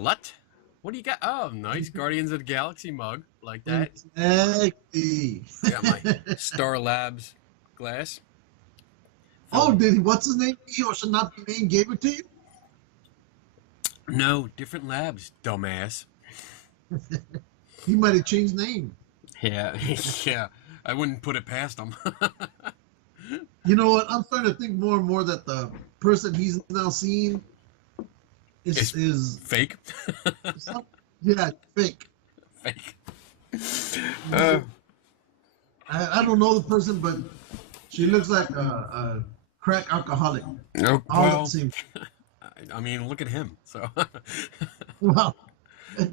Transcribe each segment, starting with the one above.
slut. What do you got? Oh, nice Guardians of the Galaxy mug. Like that. Exactly. Got my Star Labs glass. Oh, what's his name? He or should not be named gave it to you? No, different labs, dumbass. He might have changed name. Yeah, yeah. I wouldn't put it past him. You know what? I'm starting to think more and more that the person he's now seeing is fake. yeah, fake. Fake. I don't know the person, but she looks like a crack alcoholic. Oh, All well, the same. I mean, look at him. So. Wow.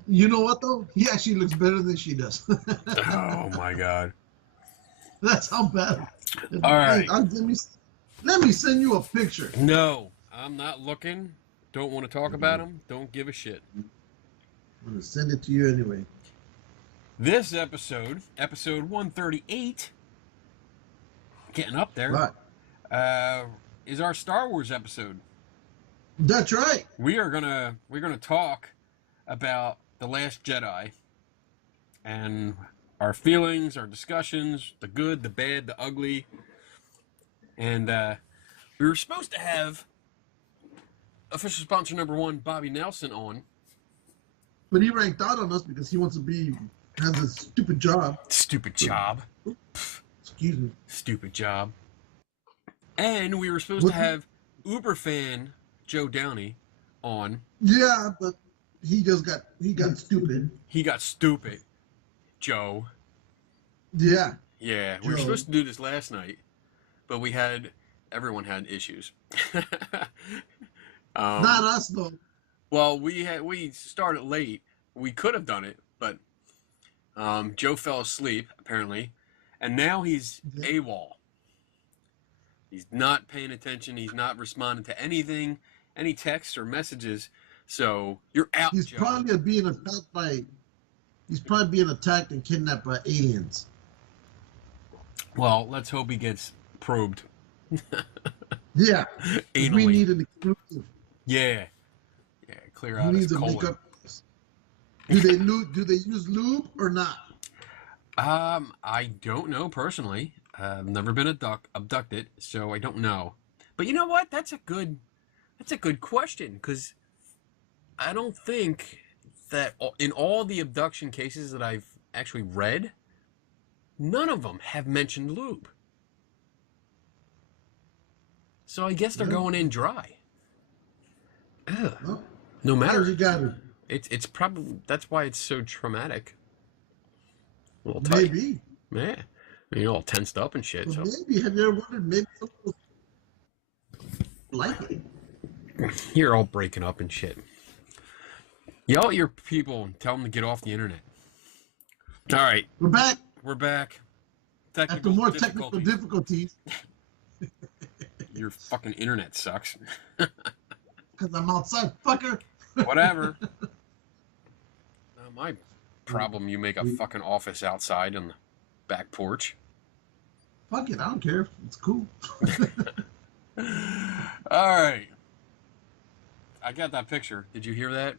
You know what though? He actually looks better than she does. Oh my God. That's how bad. All right. Let me send you a picture. No, I'm not looking. Don't want to talk about him. Don't give a shit. I'm gonna send it to you anyway. This episode 138, getting up there, is our Star Wars episode. That's right. We're gonna talk about The Last Jedi and our feelings, our discussions, the good, the bad, the ugly. And we were supposed to have official sponsor number 1, Bobby Nelson, on. But he ranked out on us because he wants to has a stupid job. Stupid job. Excuse me. Stupid job. And we were supposed to have Uber fan Joe Downey on. Yeah, but he got stupid. He got stupid, Joe. Yeah. Yeah, we were supposed to do this last night, but everyone had issues. Not us though. Well, we started late. We could have done it, but Joe fell asleep apparently, and now he's AWOL. He's not paying attention. He's not responding to anything, any texts or messages. So you're out. He's Joe. probably being attacked and kidnapped by aliens. Well, let's hope he gets probed. Yeah. Anally. We need an exclusive. Yeah. Yeah. Clear out his colon. Do they use lube or not? I don't know personally. I've never been abducted, so I don't know. But you know what? That's a good question, because I don't think that in all the abduction cases that I've actually read, none of them have mentioned lube. So I guess they're going in dry. Well, no matter. You got it. It's probably, that's why it's so traumatic. A little tight. Maybe. Yeah. You're all tensed up and shit. Well, so. Maybe. Have you ever wondered, maybe someone like it? You're all breaking up and shit. Yell at your people and tell them to get off the internet. All right. We're back. We're back. After more technical difficulties. Your fucking internet sucks. Because I'm outside, fucker. Whatever. Not my problem. You make a fucking office outside on the back porch. Fuck it, I don't care. It's cool. All right. I got that picture. Did you hear that?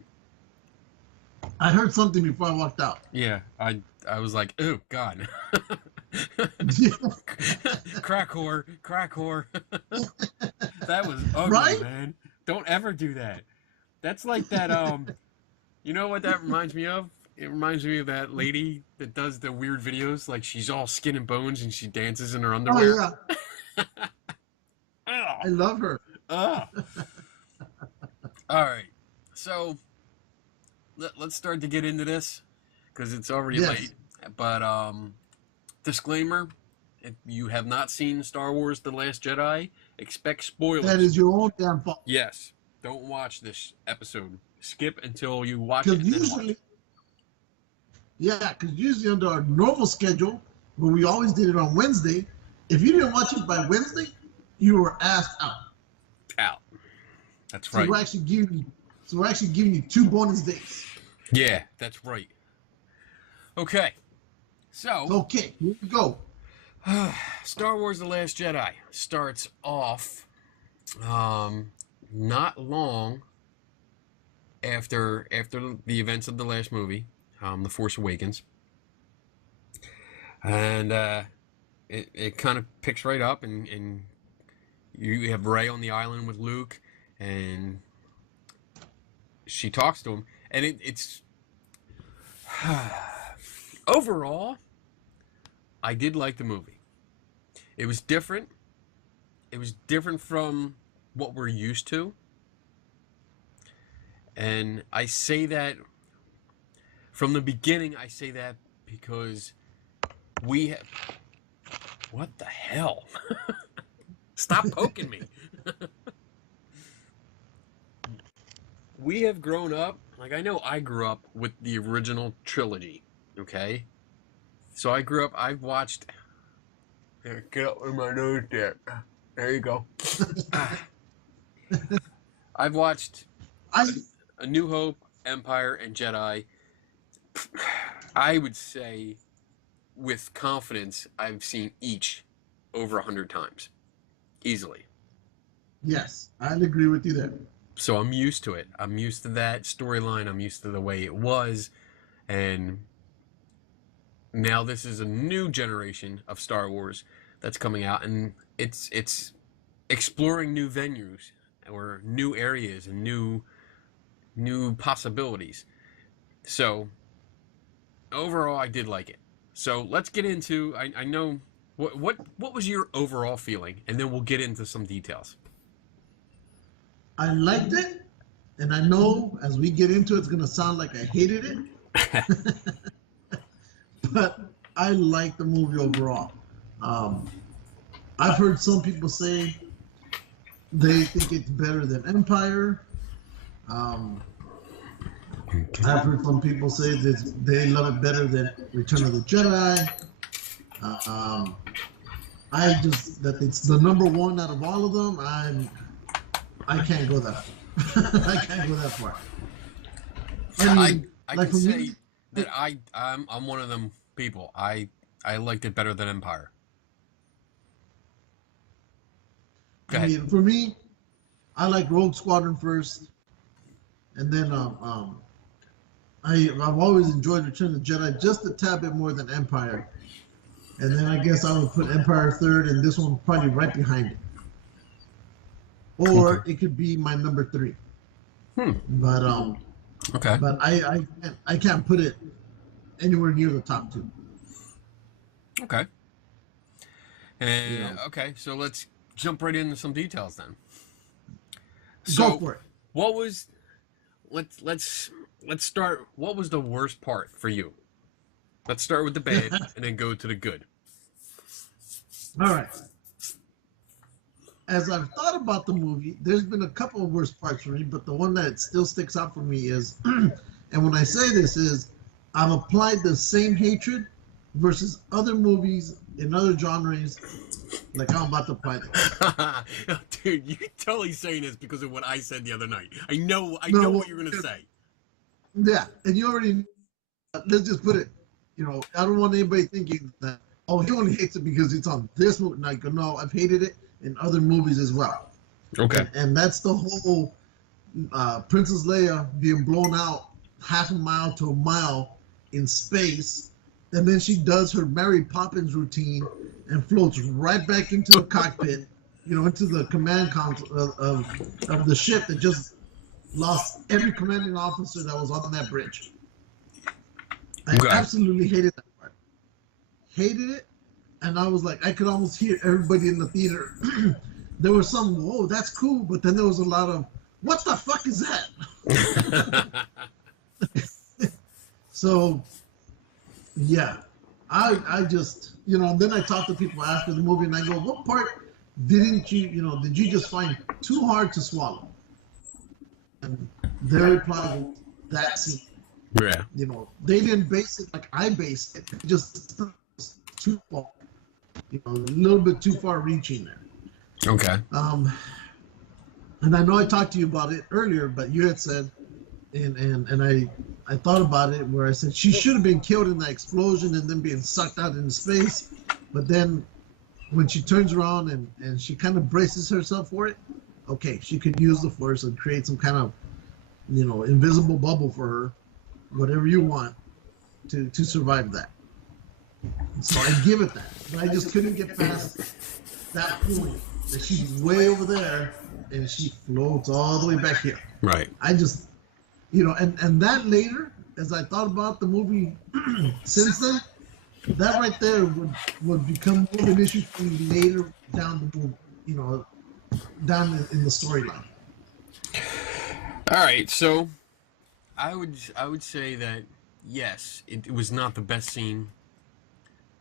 I heard something before I walked out. Yeah, I was like, oh God. Crack whore. That was ugly, right? Man. Don't ever do that. That's like that. You know what that reminds me of? It reminds me of that lady that does the weird videos. Like she's all skin and bones and she dances in her underwear. Oh yeah. I love her. All right, so let's start to get into this because it's already late. But disclaimer: if you have not seen Star Wars: The Last Jedi, expect spoilers. That is your own damn fault. Yes, don't watch this episode. Skip until you watch it. Usually, because usually under our normal schedule, where we always did it on Wednesday, if you didn't watch it by Wednesday, you were asked out. Out. That's right. So we're actually giving you 2 bonus days. Yeah, that's right. Okay. So. Okay, here we go. Star Wars: The Last Jedi starts off not long after the events of the last movie, The Force Awakens, and it kind of picks right up, and you have Rey on the island with Luke, and she talks to him, and it's overall, I did like the movie. It was different. It was different from what we're used to. And I say that from the beginning, I say that because we have. What the hell? Stop poking me. We have grown up, like I know I grew up with the original trilogy, okay? So I've watched. Here, get up with my nose there. There you go. I've watched I A New Hope, Empire, and Jedi. I would say, with confidence, I've seen each over 100 times. Easily. yes, I'd agree with you there. So I'm used to it. I'm used to that storyline. I'm used to the way it was. And now this is a new generation of Star Wars that's coming out, and it's exploring new venues or new areas and new possibilities. So overall, I did like it. So let's get into. I know what was your overall feeling, and then we'll get into some details. I liked it, and I know as we get into it, it's gonna sound like I hated it, but I like the movie overall. I've heard some people say they think it's better than Empire. I've heard some people say that they love it better than Return of the Jedi. I just that it's the number one out of all of them. I can't go that. I can't go that far. I like can for say me, that I'm one of them people. I liked it better than Empire. Go I ahead. mean, for me, I like Rogue Squadron first, and then I've always enjoyed Return of the Jedi just a tad bit more than Empire, and then I guess I would put Empire third, and this one probably right behind it, or Okay. it could be my number 3. Hmm. But Okay. but I can't put it anywhere near the top 2. Okay. And You know. okay, so let's jump right into some details then. Go So, for it. what was let's start. What was the worst part for you? Let's start with the bad and then go to the good. All right. As I've thought about the movie, there's been a couple of worst parts for me, but the one that still sticks out for me is, and when I say this is, I've applied the same hatred versus other movies in other genres, like I'm about to apply this. Dude, you're totally saying this because of what I said the other night. I know No, what you're gonna say. Yeah, and you already, let's just put it, I don't want anybody thinking that, oh, he only hates it because it's on this movie. Like, no, I've hated it in other movies as well. Okay. And that's the whole Princess Leia being blown out half a mile to a mile in space, and then she does her Mary Poppins routine and floats right back into the cockpit, into the command console of the ship that just lost every commanding officer that was on that bridge. I absolutely hated that part. Hated it, and I was like, I could almost hear everybody in the theater. There was some, whoa, that's cool, but then there was a lot of, what the fuck is that? So, yeah, I just, then I talk to people after the movie and I go, what part didn't you, did you just find too hard to swallow? And their reply was that scene. Yeah. They didn't base it like I based it. Just too far, a little bit too far reaching there. Okay. And I know I talked to you about it earlier, but you had said, and I thought about it where I said she should have been killed in that explosion and then being sucked out into space. But then when she turns around and she kind of braces herself for it, okay, she could use the Force and create some kind of invisible bubble for her, whatever you want to survive that. So I give it that, but I just couldn't get past that point that she's way over there and she floats all the way back here. Right. I just, and that later, as I thought about the movie since then, that right there would become more of an issue for me later down the movie, down in the storyline. All right, so I would say that yes, it was not the best scene.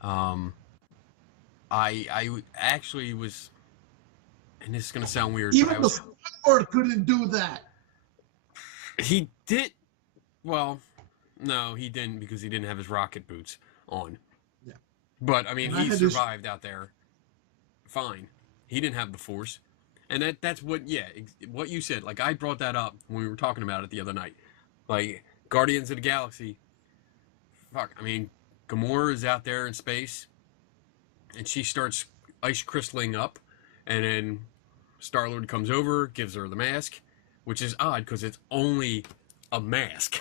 I actually was, and this is gonna sound weird. Even the Star-Lord couldn't do that. He did. Well, no, he didn't because he didn't have his rocket boots on. Yeah. But I mean, he survived out there. Fine. He didn't have the Force, and that's what what you said. Like I brought that up when we were talking about it the other night. Like Guardians of the Galaxy. Fuck. I mean, Gamora is out there in space, and she starts ice crystalling up, and then Star-Lord comes over, gives her the mask, which is odd because it's only a mask.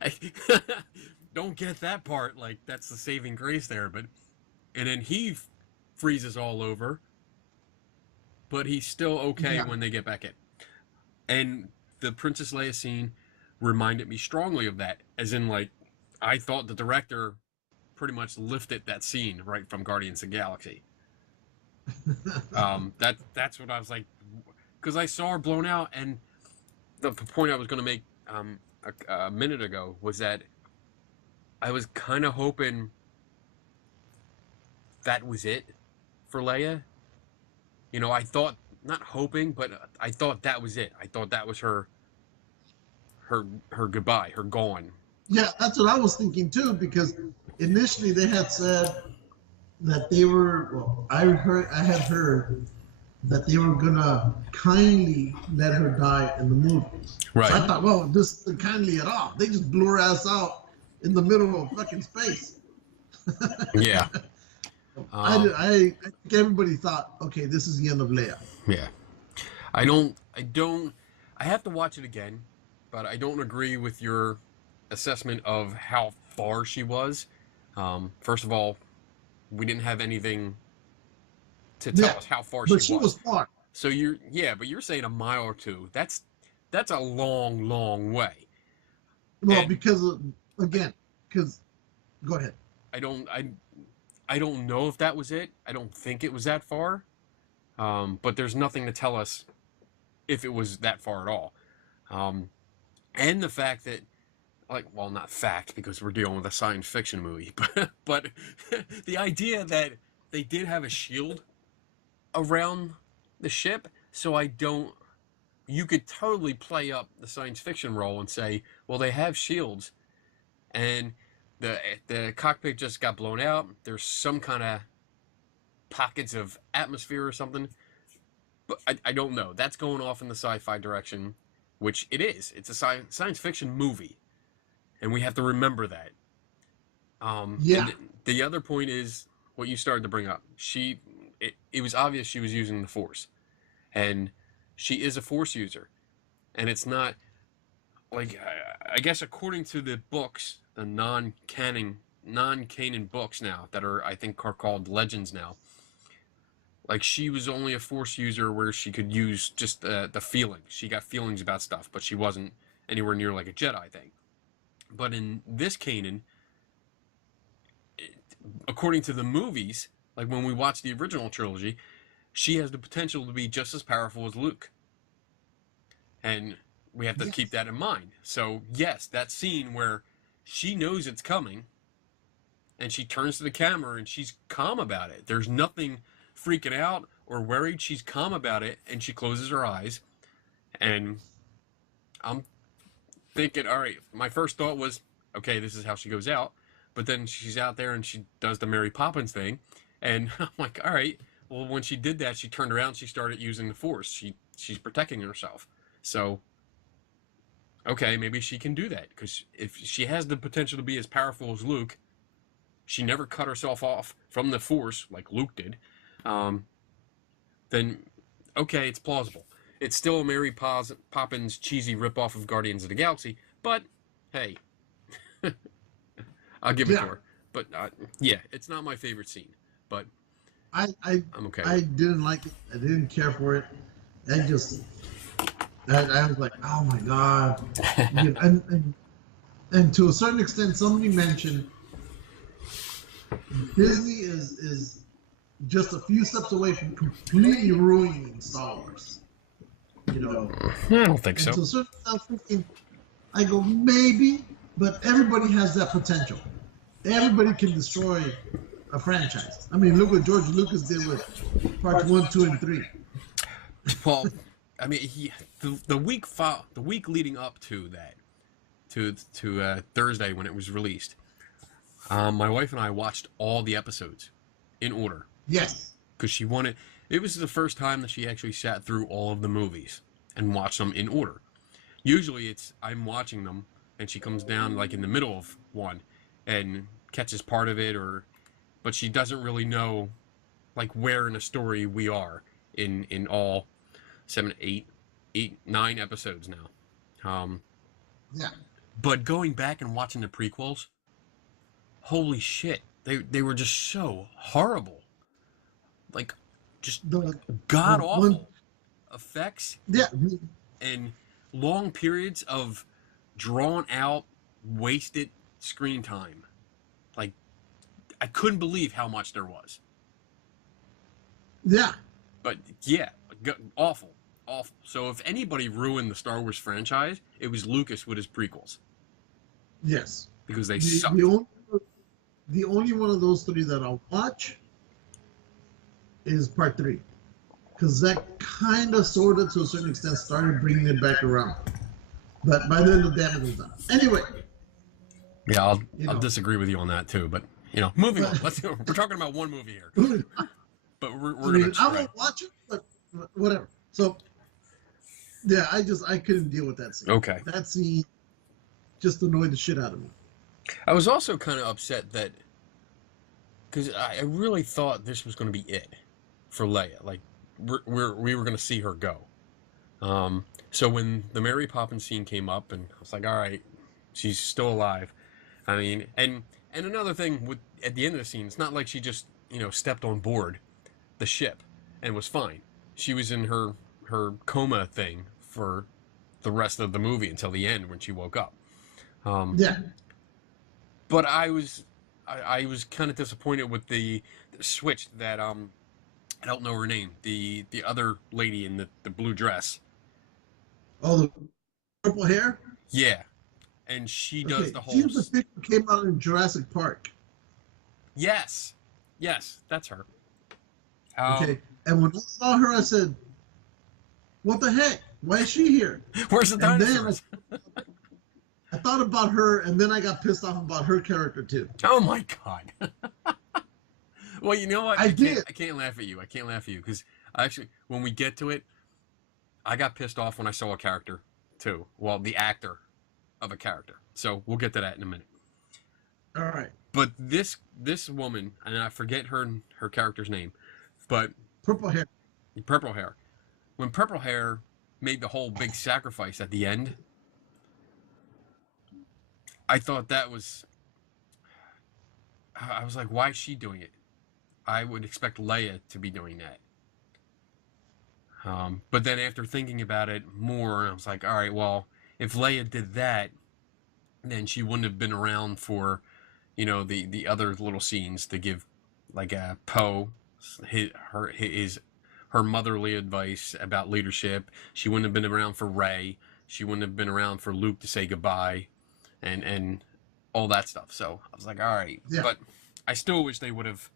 I don't get that part. Like that's the saving grace there, and then he freezes all over, but he's still okay when they get back in. And the Princess Leia scene reminded me strongly of that, as in like I thought the director pretty much lifted that scene right from Guardians of the Galaxy. That's what I was like, because I saw her blown out, and the point I was going to make a minute ago was that I was kind of hoping that was it for Leia. I thought, not hoping, but I thought that was it. I thought that was her goodbye, her gone. Yeah, that's what I was thinking too, because initially they had said that they were, I had heard that they were gonna kindly let her die in the movie. Right. So I thought, well, this isn't kindly at all. They just blew her ass out in the middle of fucking space. Yeah. I think everybody thought, okay, this is the end of Leia. Yeah. I have to watch it again, but I don't agree with your assessment of how far she was. First of all, we didn't have anything to tell us how far she was. But she was far. So but you're saying a mile or two. That's a long, long way. Well, and because go ahead. I don't know if that was it. I don't think it was that far. But there's nothing to tell us if it was that far at all. And the fact that, not fact, because we're dealing with a science fiction movie, but the idea that they did have a shield around the ship, so you could totally play up the science fiction role and say, well, they have shields, and the cockpit just got blown out. There's some kind of pockets of atmosphere or something, but I don't know. That's going off in the sci-fi direction, which it is. It's a science fiction movie, and we have to remember that. The other point is what you started to bring up. It was obvious she was using the Force, and she is a Force user, and it's not like, I guess according to the books, the non-canon books now that I think are called Legends now. Like, she was only a Force user where she could use just the feelings. She got feelings about stuff, but she wasn't anywhere near like a Jedi thing. But in this canon, according to the movies, like when we watch the original trilogy, she has the potential to be just as powerful as Luke. And we have to keep that in mind. So, yes, that scene where she knows it's coming, and she turns to the camera and she's calm about it. There's nothing freaking out or worried. She's calm about it, and she closes her eyes. And I'm thinking, all right, my first thought was, okay, this is how she goes out. But then she's out there and she does the Mary Poppins thing. And I'm like, all right, well, when she did that, she turned around, she started using the Force. She's protecting herself. So, okay, maybe she can do that. Because if she has the potential to be as powerful as Luke, she never cut herself off from the Force like Luke did, then, okay, it's plausible. It's still a Mary Poppins cheesy ripoff of Guardians of the Galaxy, but hey, I'll give it to her. But yeah, it's not my favorite scene, but I'm okay. I didn't like it. I didn't care for it. I just I was like, oh my god. And to a certain extent, somebody mentioned Disney is just a few steps away from completely ruining Star Wars. You know, I don't think so. To a certain extent, I go maybe, but everybody has that potential. Everybody can destroy a franchise. I mean, look what George Lucas did with parts 1, 2, and 3. Well, I mean, the week leading up to that, to Thursday when it was released, my wife and I watched all the episodes in order. Yes. Because she wanted. It was the first time that she actually sat through all of the movies and watched them in order. Usually, it's I'm watching them and she comes down like in the middle of one and catches part of it, but she doesn't really know like where in a story we are in all 9 episodes now. Yeah. But going back and watching the prequels, holy shit, they were just so horrible, like just god awful effects. Yeah. And long periods of drawn out, wasted screen time. Like, I couldn't believe how much there was. Yeah. But yeah, awful. So if anybody ruined the Star Wars franchise, it was Lucas with his prequels. Yes. Because they sucked. The only one of those 3 that I'll watch is part 3. Because that kind of, sort of, to a certain extent, started bringing it back around. But by then, the damage was done. Anyway. Yeah, I'll disagree with you on that, too. But, moving on. We're talking about one movie here. But we're going to I won't watch it, but whatever. So, yeah, I couldn't deal with that scene. Okay. That scene just annoyed the shit out of me. I was also kind of upset that, because I really thought this was going to be it for Leia. Like, we were going to see her go. So when the Mary Poppins scene came up, and I was like, all right, she's still alive. I mean, and another thing at the end of the scene, it's not like she just stepped on board the ship and was fine. She was in her coma thing for the rest of the movie until the end when she woke up. Yeah. But I was kind of disappointed with the switch that I don't know her name, the other lady in the blue dress. Oh, the purple hair? Yeah. And she does the whole... She was the thing that came out in Jurassic Park. Yes, that's her. Okay, and when I saw her, I said, what the heck? Why is she here? Where's the dinosaurs? I thought about her, and then I got pissed off about her character, too. Oh, my God. Well, you know what? I can't laugh at you. I can't laugh at you, because actually, when we get to it, I got pissed off when I saw a character, too. Well, the actor of a character. So we'll get to that in a minute. All right. But this woman, and I forget her character's name, but... Purple hair. When Purple Hair made the whole big sacrifice at the end, I thought that was... I was like, why is she doing it? I would expect Leia to be doing that. But then after thinking about it more, I was like, all right, well, if Leia did that, then she wouldn't have been around for, the other little scenes to give, like, Poe her motherly advice about leadership. She wouldn't have been around for Rey. She wouldn't have been around for Luke to say goodbye, and all that stuff. So I was like, all right, yeah. But I still wish they would have.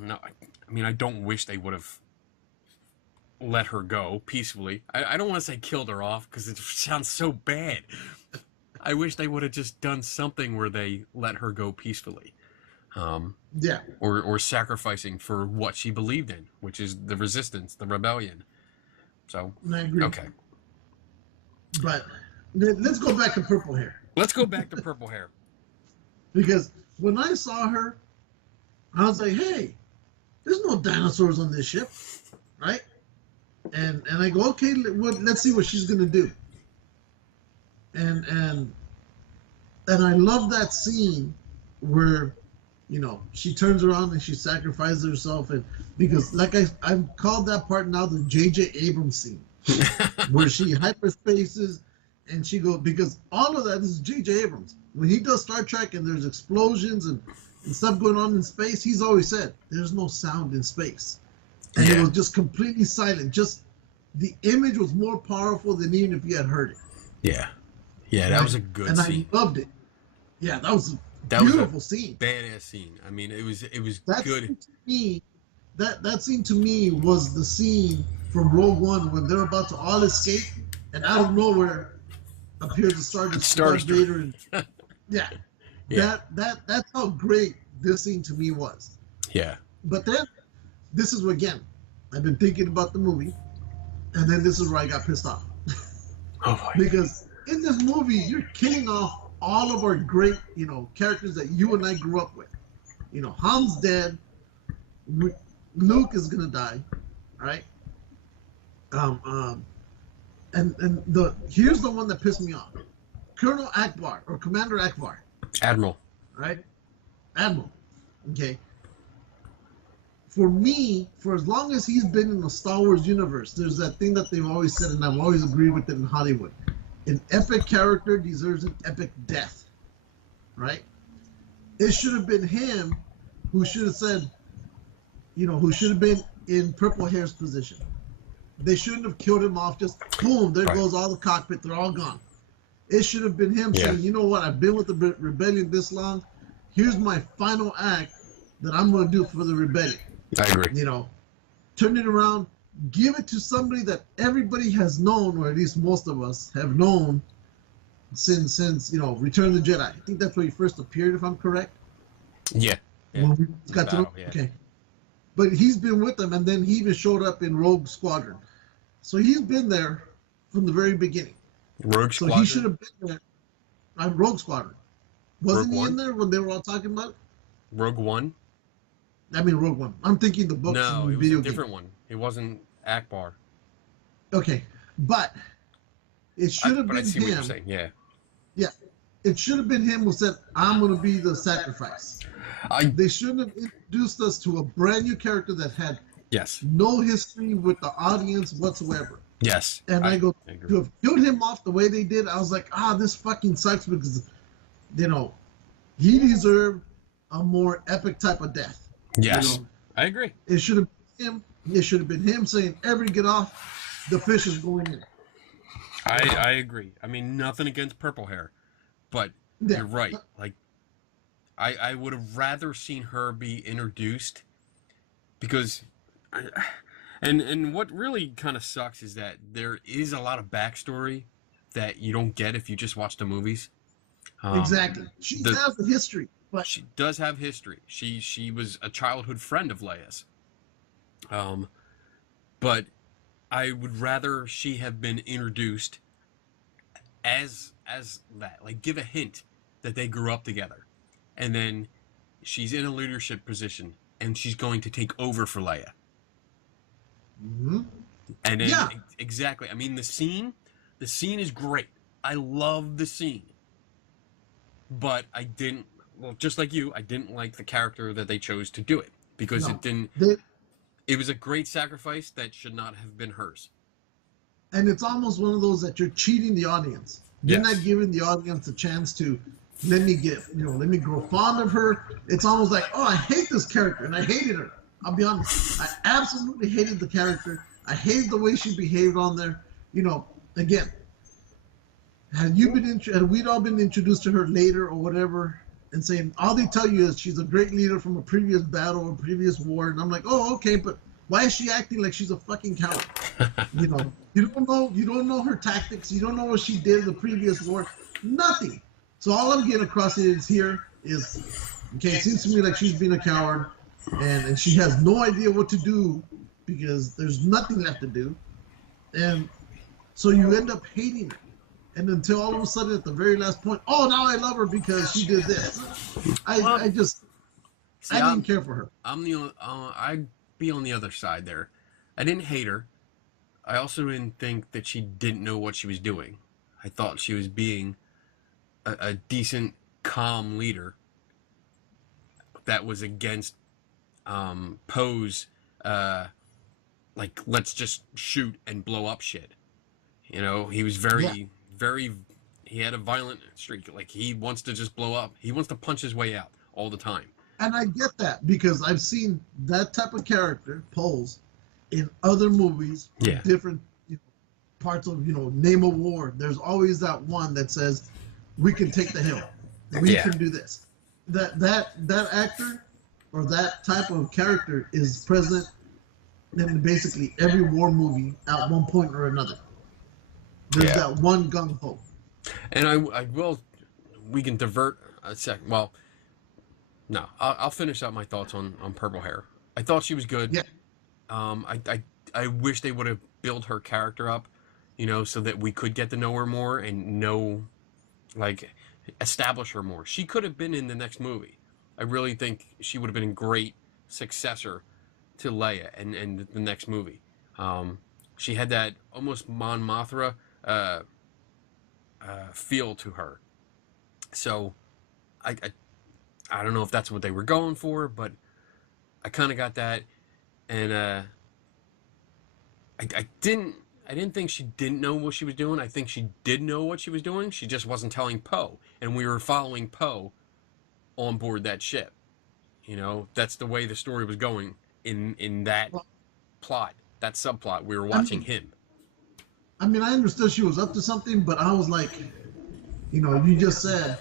No, I mean, I don't wish they would have let her go peacefully. I don't want to say killed her off because it sounds so bad. I wish they would have just done something where they let her go peacefully. Yeah. Or sacrificing for what she believed in, which is the resistance, the rebellion. So, I agree. Okay. But let's go back to Purple Hair. Let's go back to Purple Hair. Because when I saw her, I was like, hey, there's no dinosaurs on this ship, right? and I go, okay, let's see what she's gonna do. And I love that scene where, you know, she turns around and she sacrifices herself, and because like I've called that part now the J.J. Abrams scene, where she hyperspaces and she goes, because all of that is J.J. Abrams. When he does Star Trek and there's explosions and stuff going on in space, he's always said there's no sound in space, and it was just completely silent. Just the image was more powerful than even if you had heard it. Yeah, yeah, that was a good scene. I loved it. Yeah, that was a beautiful scene. Badass scene. I mean, it was good. Scene to me, that scene to me was the scene from Rogue One when they're about to all escape, and out of nowhere appears the Star Vader. And, yeah, that's how great this scene to me was. Yeah. But then, this is where, again, I've been thinking about the movie, and then this is where I got pissed off. Oh boy. Because in this movie, you're killing off all of our great, you know, characters that you and I grew up with. You know, Han's dead. Luke is gonna die, right? Here's the one that pissed me off. Colonel Akbar or Commander Akbar. Admiral. Right? Admiral. Okay. For me, for as long as he's been in the Star Wars universe, there's that thing that they've always said, and I've always agreed with it in Hollywood. An epic character deserves an epic death. Right? It should have been him who should have said, you know, who should have been in Purple Hair's position. They shouldn't have killed him off, just boom, there goes all the cockpit, they're all gone. It should have been him saying, you know what, I've been with the rebellion this long, here's my final act that I'm going to do for the rebellion. I agree. You know, turn it around, give it to somebody that everybody has known, or at least most of us have known since you know, Return of the Jedi. I think that's where he first appeared, if I'm correct. Yeah. When we got to know. Okay. But he's been with them, and then he even showed up in Rogue Squadron. So he's been there from the very beginning. Rogue Squadron? So he should have been there. Rogue Squadron. Wasn't Rogue he One? in there when they were all talking about it? Rogue One? I mean, Rogue One. I'm thinking the books No, and it was video a different one. It wasn't Akbar. Okay, but it should have been I see what you're him. saying, yeah. Yeah, it should have been him who said, I'm going to be the sacrifice. They shouldn't have introduced us to a brand new character that had no history with the audience whatsoever. Yes. And I go, to have killed him off the way they did, I was like, this fucking sucks, because, you know, he deserved a more epic type of death. Yes. You know? I agree. It should have been him. It should have been him saying, every get off, the fish is going in. I agree. I mean, nothing against Purple Hair, but you're right. Like, I would have rather seen her be introduced, because, and what really kind of sucks is that there is a lot of backstory that you don't get if you just watch the movies. Exactly. She has the history, but she does have history. She was a childhood friend of Leia's. But I would rather she have been introduced as that. Like, give a hint that they grew up together. And then she's in a leadership position, and she's going to take over for Leia. Mm-hmm. And then, exactly. I mean, the scene is great. I love the scene. But I didn't, well, just like you, I didn't like the character that they chose to do it. Because it was a great sacrifice that should not have been hers. And it's almost one of those that you're cheating the audience. You're not giving the audience a chance to let me grow fond of her. It's almost like, I hate this character, and I hated her. I'll be honest. I absolutely hated the character. I hated the way she behaved on there. You know, again, had we'd all been introduced to her later or whatever, and saying, all they tell you is she's a great leader from a previous battle or previous war, and I'm like, okay, but why is she acting like she's a fucking coward? You know, you don't know her tactics. You don't know what she did in the previous war. Nothing. So all I'm getting across is it seems to me like she's been a coward, and she has no idea what to do because there's nothing left to do. And so you end up hating her. And until all of a sudden at the very last point, now I love her because she did this. I didn't care for her. I'd be on the other side there. I didn't hate her. I also didn't think that she didn't know what she was doing. I thought she was being a decent, calm leader that was against Poe's like, let's just shoot and blow up shit. You know, he was Yeah, very, he had a violent streak. Like, he wants to just blow up. He wants to punch his way out all the time. and I get that because I've seen that type of character pose in other movies Yeah. with different parts of name a war. There's always that one that says we can take the hill, we Yeah. can do this. That actor or that type of character is present in basically every war movie at one point or another. There's Yeah. that one gung ho. And I will, we can divert a second. Well, no, I'll finish out my thoughts on Purple Hair. I thought she was good. Yeah. I wish they would have built her character up, you know, so that we could get to know her more and know, like, establish her more. She could have been in the next movie. I really think she would have been a great successor to Leia and the next movie. She had that almost Mon Mothra feel to her. So I don't know if that's what they were going for, but I kind of got that, and I didn't think she didn't know what she was doing. I think she did know what she was doing. She just wasn't telling Poe, and we were following Poe on board that ship. You know, that's the way the story was going in that plot, that subplot. We were watching him. I mean, I understood she was up to something, but I was like, you just said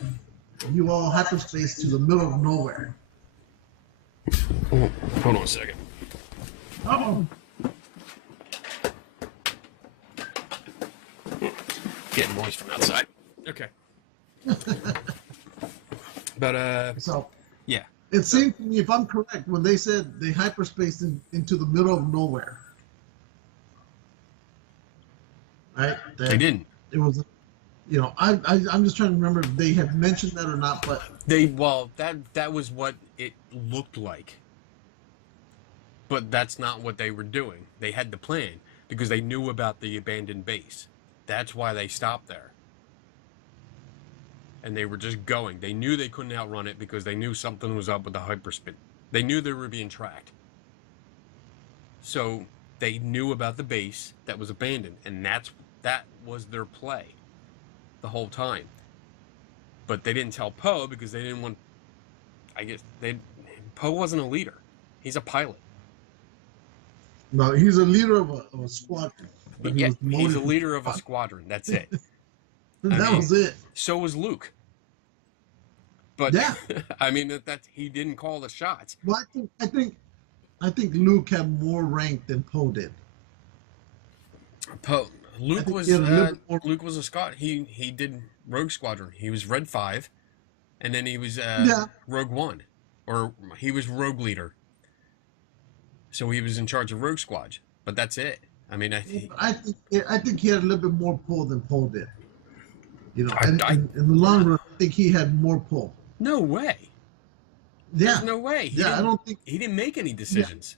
you all hyperspace to the middle of nowhere. Hold on a second. Oh, Getting noise from outside. Okay. But so yeah. it seemed to me, if I'm correct, when they said they hyperspaced into the middle of nowhere, right? They didn't. It was, I'm just trying to remember if they had mentioned that or not, but That was what it looked like. But that's not what they were doing. They had the plan because they knew about the abandoned base. That's why they stopped there. And they were just going. They knew they couldn't outrun it because they knew something was up with the hyperspin. They knew they were being tracked. So they knew about the base that was abandoned, and that was their play the whole time. But they didn't tell Poe because they didn't want. I guess Poe wasn't a leader. He's a pilot. no, he's a leader of a squadron. But Yeah, was he's a promoted- leader of a squadron. That's it. That was it. So was Luke. But Yeah. I mean that he didn't call the shots. Well, I think Luke had more rank than Poe did. Luke think was he had a little bit more- Luke was a Scot. He did Rogue Squadron. He was Red 5, and then he was Yeah. Rogue One, or he was Rogue Leader. So he was in charge of Rogue Squad. But that's it. I mean, I think he had a little bit more pull than Poe did. In the long run, I think he had more pull. no way. Yeah, There's no way. I don't think. He didn't make any decisions.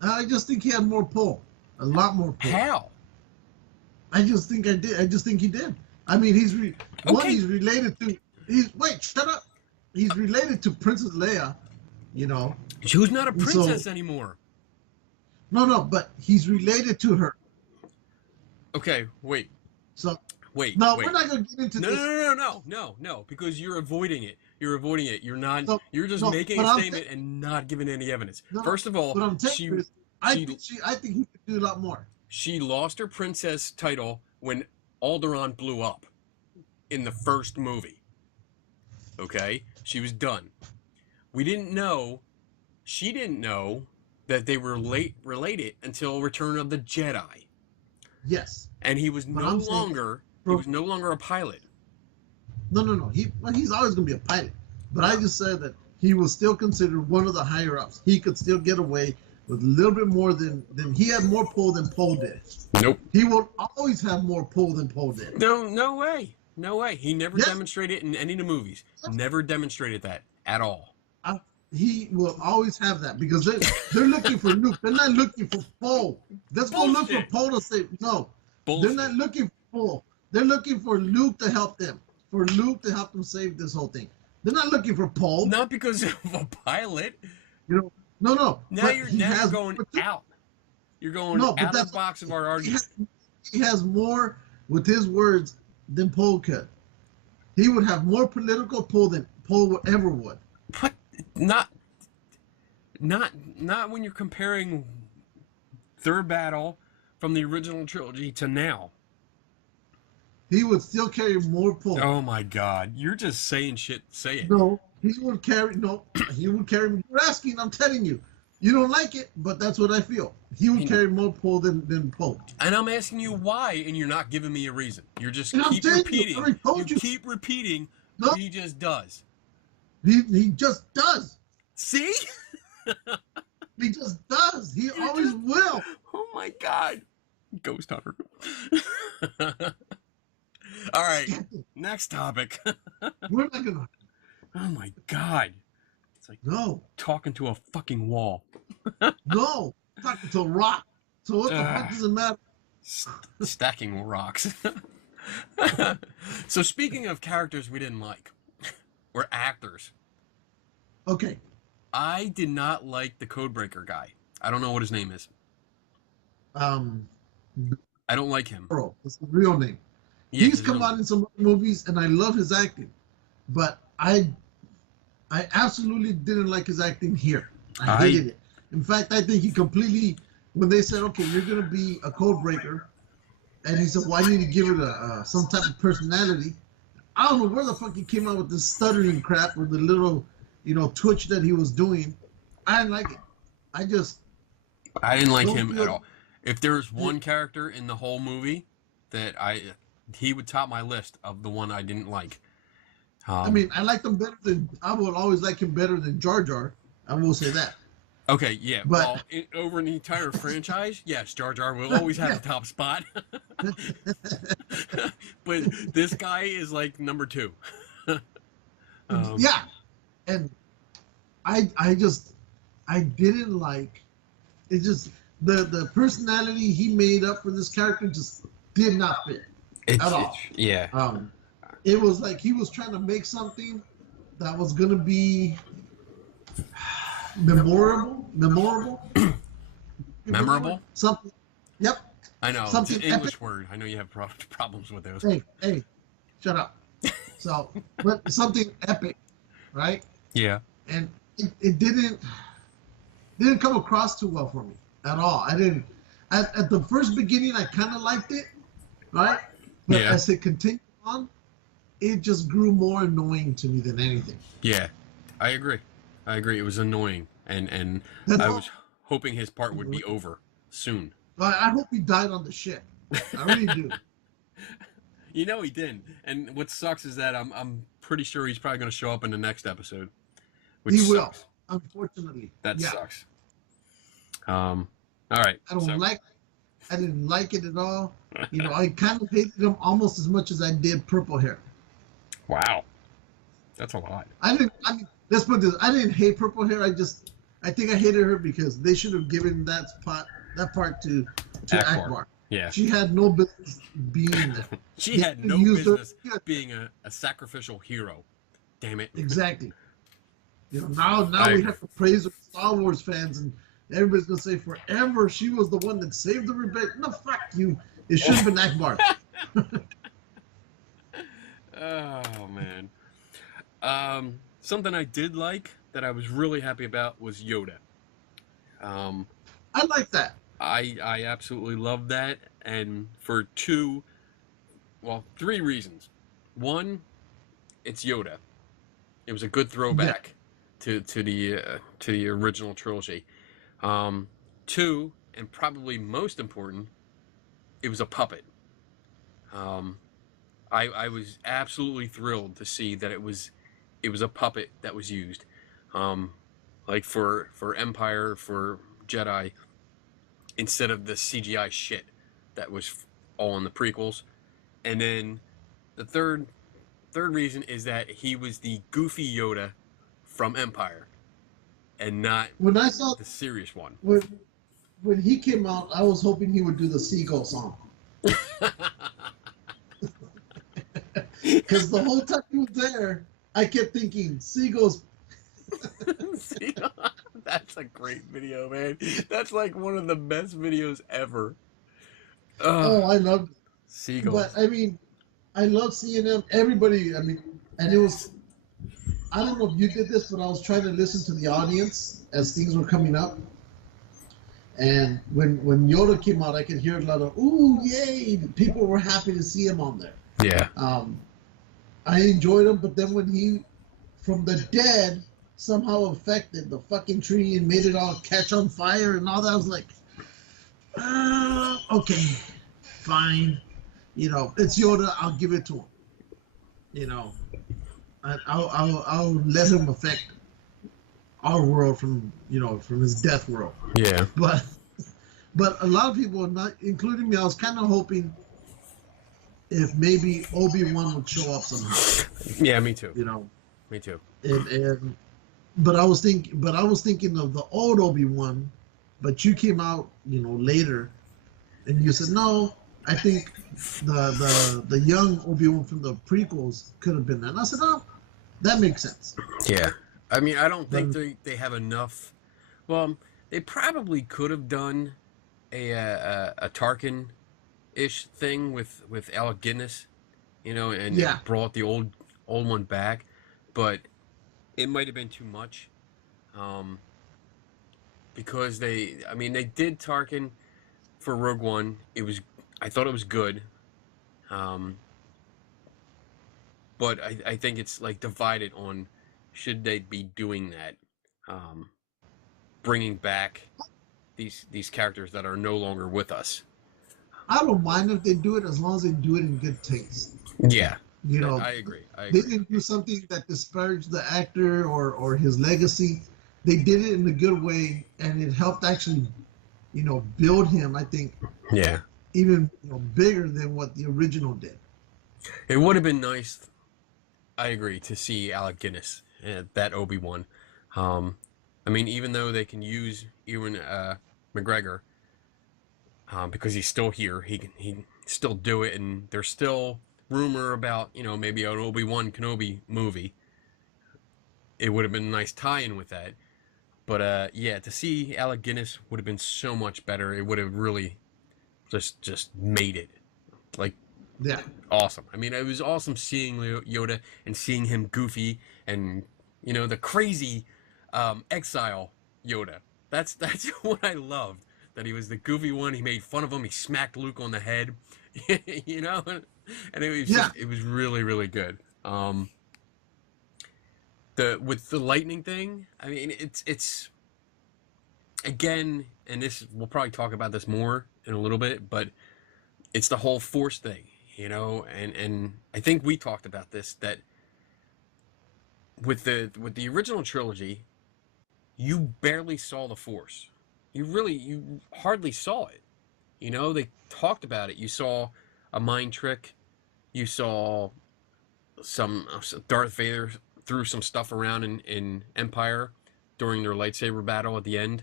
I just think he had more pull, a lot more pull. How? I just think I did. I just think he did. I mean, he's related to. Wait, shut up. He's related to Princess Leia. She was not a princess anymore. No, but he's related to her. Okay, wait. So Wait. no, wait. we're not gonna get into this. No, because you're avoiding it. You're avoiding it. You're not. No, you're just no, making but a I'm statement and not giving any evidence. No, First of all, What I'm telling she you is, I think he could do a lot more. she lost her princess title when Alderaan blew up in the first movie. Okay, she was done. We didn't know. She didn't know that they were related until Return of the Jedi, Yes. and he was But no I'm saying- longer. He was no longer a pilot. No. He's always gonna be a pilot. But I just said that he was still considered one of the higher ups. He could still get away with a little bit more than he had more pull than Poe did. Nope. He will always have more pull than Poe did. No way. He never Yes. demonstrated it in any of the movies. Never demonstrated that at all. he will always have that because they're looking for Luke. They're not looking for Poe. Let's go look for Bullshit. Poe to save. No, they're Bullshit. not looking for Poe. They're looking for Luke to help them. For Luke to help them save this whole thing. They're not looking for Poe. Not because of a pilot. You know, no. Now But you're he now has you're going out. You're going no, but out of that's the box of our he argument. has more with his words than Poe could. He would have more political pull than Poe ever would. But not when you're comparing third battle from the original trilogy to now. He would still carry more pull. Oh my God, you're just saying shit. Say it. No, he would carry. No, he would carry. You're asking. I'm telling you. You don't like it, but that's what I feel. He would carry more pull than Poe. And I'm asking you why, and you're not giving me a reason. You're just And keep repeating. you. Keep repeating. No. He just does. He just does. See? He just does. He always will. Oh my God. Ghost hunter. All right. Next topic. We're not gonna. Oh my God. It's like No. talking to a fucking wall. No. Talking to a rock. So what the fuck does it matter? Stacking rocks. So speaking of characters we didn't like, or actors, Okay. I did not like the Codebreaker guy. I don't know what his name is. I don't like him. Earl. That's the real name. Yeah, He's his come real- out in some movies, and I love his acting, but I absolutely didn't like his acting here. I hated it. In fact, I think he completely. When they said, "Okay, you're gonna be a code breaker," and he said, "Well, I need to give it a some type of personality." I don't know where the fuck he came out with this stuttering crap or the little, twitch that he was doing. I didn't like it. I didn't like don't him feel- at all. If there's one character in the whole movie that he would top my list of the one I didn't like. I mean, I liked him better than. I would always like him better than Jar Jar. I will say that. Okay, yeah. But- Well, over in the entire franchise, yes, Jar Jar will always have the top spot. But this guy is like number 2. Yeah, and I didn't like it. Just the personality he made up for this character just did not fit at all. Yeah. It was like he was trying to make something that was gonna be memorable. Something. Yep. I know. Something It's an English epic. word. I know you have problems with those. Hey, shut up. So, but something epic, right? Yeah. And it didn't come across too well for me at all. I didn't. At the first beginning, I kind of liked it, right? But Yeah. as it continued on, it just grew more annoying to me than anything. Yeah. I agree. It was annoying, and That's I all. was hoping his part would be over soon. I hope he died on the ship. I really do. You know he didn't. And what sucks is that I'm pretty sure he's probably going to show up in the next episode. Which He will, sucks. unfortunately. That Yeah. sucks. All right. I don't so- like. I didn't like it at all. I kind of hated him almost as much as I did Purple Hair. Wow. That's a lot. I mean, let's put this. I didn't hate Purple Hair. I think I hated her because they should have given that part to Akbar. Yeah. She had no business being there. She had no used her- business being a sacrificial hero. Damn it. Exactly. Now I- we have to praise our Star Wars fans, and everybody's gonna say forever she was the one that saved the rebellion. No, fuck you. It should have been Akbar. Oh man. Something I did like that I was really happy about was Yoda. I like that. I absolutely love that, and for 3 reasons. One, it's Yoda. It was a good throwback to the original trilogy. 2, and probably most important, it was a puppet. I was absolutely thrilled to see that it was a puppet that was used, like for Empire, for Jedi, instead of the CGI shit that was all in the prequels. And then the third reason is that he was the goofy Yoda from Empire. and not when I saw the serious one. when he came out, I was hoping he would do the Seagull song. Because the whole time he was there, I kept thinking, Seagulls. See, that's a great video, man. That's like one of the best videos ever. Oh, I loved it. But Seagulls. I mean, I love seeing them. Everybody, I mean, and it was, I don't know if you did this, but I was trying to listen to the audience as things were coming up. And when Yoda came out, I could hear a lot of, ooh, yay. People were happy to see him on there. Yeah. I enjoyed him, but then when he, from the dead, somehow affected the fucking tree and made it all catch on fire and all that, I was like, okay, fine. You know, it's Yoda. I'll give it to him. You know, I'll let him affect our world from his death world. Yeah. But a lot of people, not including me, I was kind of hoping if maybe Obi-Wan would show up somehow. Yeah, me too. You know. Me too. But I was thinking of the old Obi-Wan, but you came out, later, and you said no. I think the young Obi-Wan from the prequels could have been that. And I said, oh, that makes sense. Yeah, I mean, I don't think they have enough. Well, they probably could have done a Tarkin-ish thing with Alec Guinness, and brought the old one back, but it might have been too much, because they did Tarkin for Rogue One. I thought it was good, but I think it's like divided on should they be doing that, bringing back these characters that are no longer with us. I don't mind if they do it as long as they do it in good taste. Yeah. I agree. They didn't do something that disparaged the actor or his legacy. They did it in a good way, and it helped actually, build him, I think. Yeah. Even bigger than what the original did. It would have been nice, I agree, to see Alec Guinness, that Obi-Wan. Even though they can use Ewan McGregor, because he's still here, he can still do it, and there's still rumor about, maybe an Obi-Wan Kenobi movie. It would have been a nice tie-in with that. But, to see Alec Guinness would have been so much better. It would have really just made it, like, awesome. I mean, it was awesome seeing Yoda and seeing him goofy and, the crazy exile Yoda. That's what I loved. That he was the goofy one. He made fun of him. He smacked Luke on the head, and it was really, really good. With the lightning thing, I mean, it's again, and we'll probably talk about this more in a little bit, but it's the whole Force thing, and I think we talked about this, that with the original trilogy, you barely saw the Force. You hardly saw it. They talked about it. You saw a mind trick. You saw some Darth Vader threw some stuff around in Empire during their lightsaber battle at the end.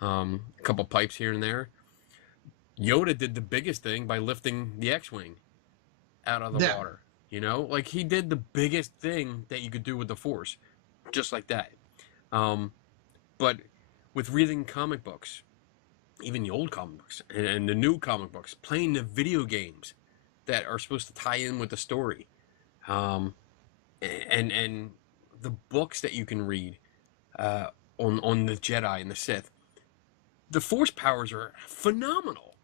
A couple pipes here and there. Yoda did the biggest thing by lifting the X-Wing out of the water. Like, he did the biggest thing that you could do with the Force, just like that. But with reading comic books, even the old comic books and the new comic books, playing the video games that are supposed to tie in with the story, and the books that you can read on the Jedi and the Sith, the Force powers are phenomenal.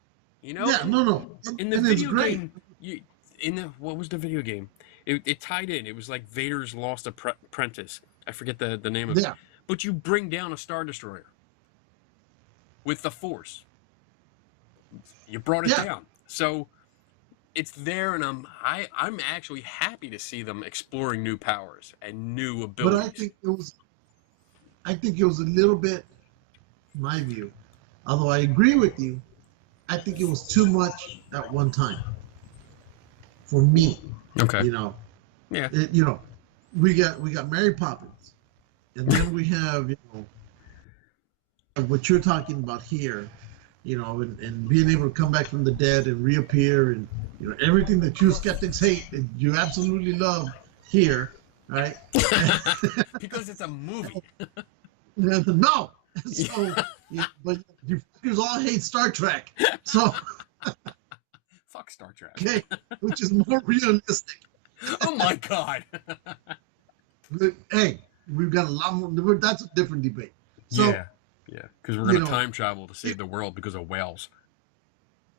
Yeah, no. In the video game, what was the video game? It tied in. It was like Vader's Lost Apprentice. I forget the name of it. But you bring down a Star Destroyer with the Force. You brought it down. So it's there, and I'm actually happy to see them exploring new powers and new abilities. But I think it was a little bit, in my view, although I agree with you, I think it was too much at one time for me. Okay. We got Mary Poppins, and then we have what you're talking about here, and being able to come back from the dead and reappear, and everything that you skeptics hate, and you absolutely love here, right? Because it's a movie. No, so but you fuckers all hate Star Trek, so Fuck Star Trek. okay, which is more realistic. Oh my god. But, hey, we've got a lot more. That's a different debate. So, yeah, because we're gonna time travel to save the world because of whales.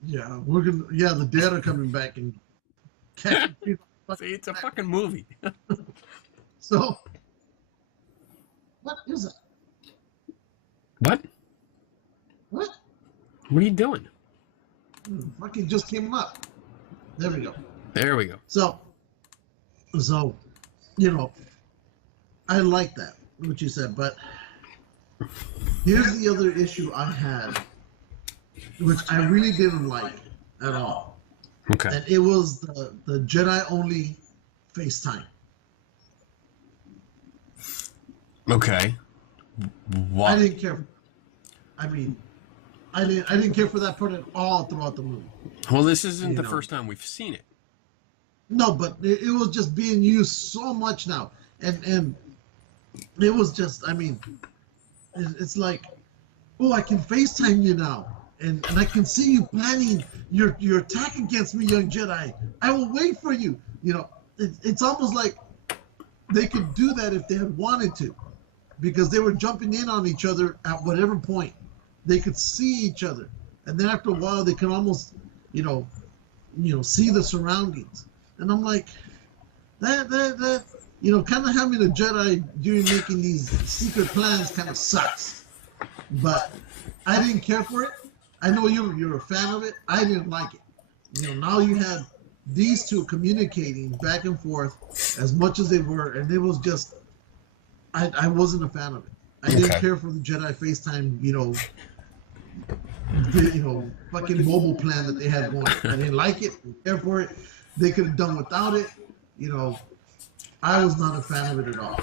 Yeah, we're gonna. Yeah, the dead are coming back and catching people. See, it's a fucking movie. So, what is it? What? What? What are you doing? Fucking just came up. There we go. There we go. So, I like that what you said, but here's the other issue I had, which I really didn't like at all. Okay. And it was the Jedi only FaceTime. Okay. Why? I didn't care. I mean, I didn't care for that part at all throughout the movie. Well, this isn't the first time we've seen it. No, but it was just being used so much now, and it was just. I mean, it's like, oh, I can FaceTime you now, and I can see you planning your attack against me, young Jedi. I will wait for you. It's almost like they could do that if they had wanted to, because they were jumping in on each other at whatever point. They could see each other, and then after a while, they can almost, see the surroundings. And I'm like, that kind of having a Jedi during making these secret plans kind of sucks. But I didn't care for it. I know you're a fan of it. I didn't like it. Now you had these two communicating back and forth as much as they were, and it was just, I wasn't a fan of it. I didn't care for the Jedi FaceTime, fucking mobile plan that they had going. I didn't like it. Didn't care for it. They could have done without it. I was not a fan of it at all.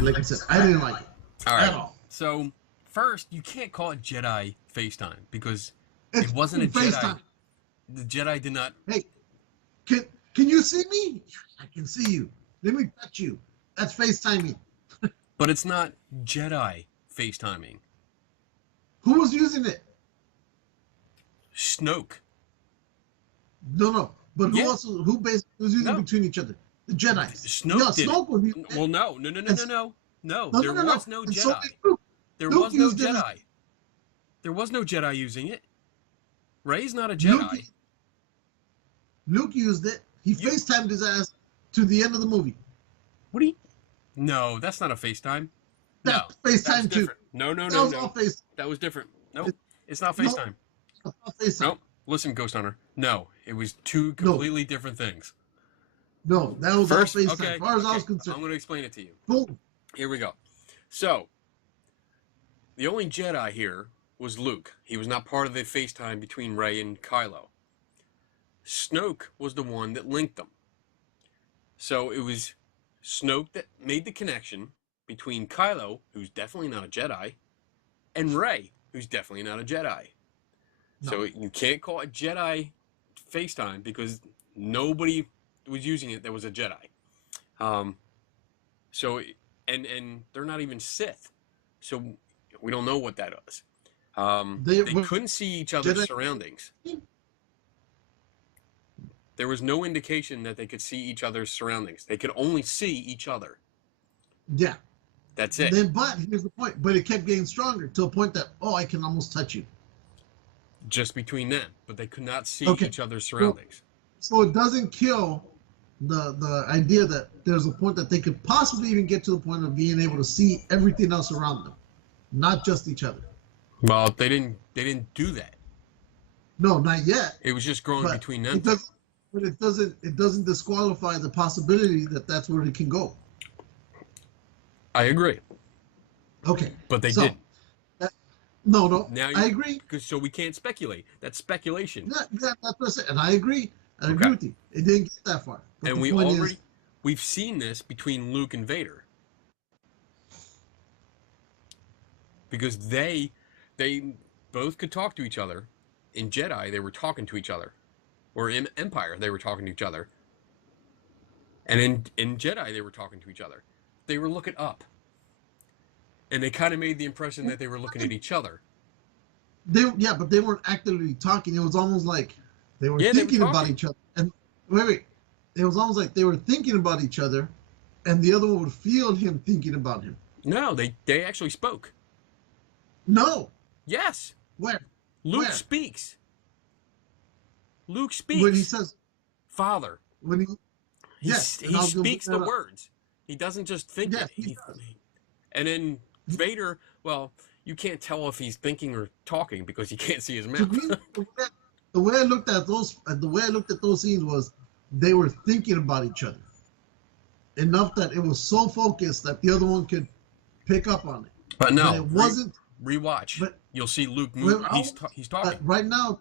Like I said, I didn't like it at all. So first, you can't call it Jedi FaceTime because it wasn't a Jedi. FaceTime. The Jedi did not. Hey, can you see me? I can see you. Let me touch you. That's FaceTiming. But it's not Jedi FaceTiming. Who was using it? Snoke. No. But who Yeah. else? Who basically was using it between each other? The Jedi. Snoke did. Snoke was using it. Well, no. There was no And Jedi. so did Luke. There Luke was no used it as- Jedi. There was no Jedi using it. Rey's not a Jedi. Luke used it. He FaceTimed his ass to the end of the movie. What do you? No, that's not a FaceTime. That's No, FaceTime that's too. different. No. That was all FaceTime. That was different. No, it's not FaceTime. That's all FaceTime. No, listen, Ghost Hunter. No, it was two completely different things. No, that was First, all FaceTime. okay, As far as I was I'm concerned. going to explain it to you. Boom. Here we go. So, the only Jedi here was Luke. He was not part of the FaceTime between Rey and Kylo. Snoke was the one that linked them. So it was Snoke that made the connection between Kylo, who's definitely not a Jedi, and Rey, who's definitely not a Jedi. No. So you can't call it Jedi FaceTime because nobody was using it that was a Jedi. So they're not even Sith. So we don't know what that is. They couldn't see each other's surroundings. There was no indication that they could see each other's surroundings. They could only see each other. Yeah. That's it. But here's the point. But it kept getting stronger to a point that, I can almost touch you. Just between them. But they could not see each other's surroundings. So it doesn't kill the idea that there's a point that they could possibly even get to the point of being able to see everything else around them. Not just each other. Well, they didn't do that. No, not yet. It was just growing between them. But it doesn't disqualify the possibility that that's where it can go. I agree. Okay. But they didn't. No. Now I agree. So we can't speculate. That's speculation. Yeah, that's what I said. And I agree. I agree with you. It didn't get that far. But and we've seen this between Luke and Vader. Because they They both could talk to each other. In Jedi, they were talking to each other, or in Empire, they were talking to each other, and in Jedi, they were talking to each other. They were looking up, and they kind of made the impression that they were looking at each other. But they weren't actively talking. It was almost like they were Yeah, they were thinking about talking. each other. And wait, it was almost like they were thinking about each other, and the other one would feel him thinking about him. No, they actually spoke. No, Yes, where, Luke where? speaks. Luke When he speaks. says Father. when he yes, and He I was gonna bring speaks the that up. words. He doesn't just think Yeah, it. And then Vader, well, you can't tell if he's thinking or talking because you can't see his to mouth. me, the way I looked at those scenes was they were thinking about each other enough that it was so focused that the other one could pick up on it. But But no, it wasn't. rewatch. But You'll see Luke move. well, He's but talking. right now,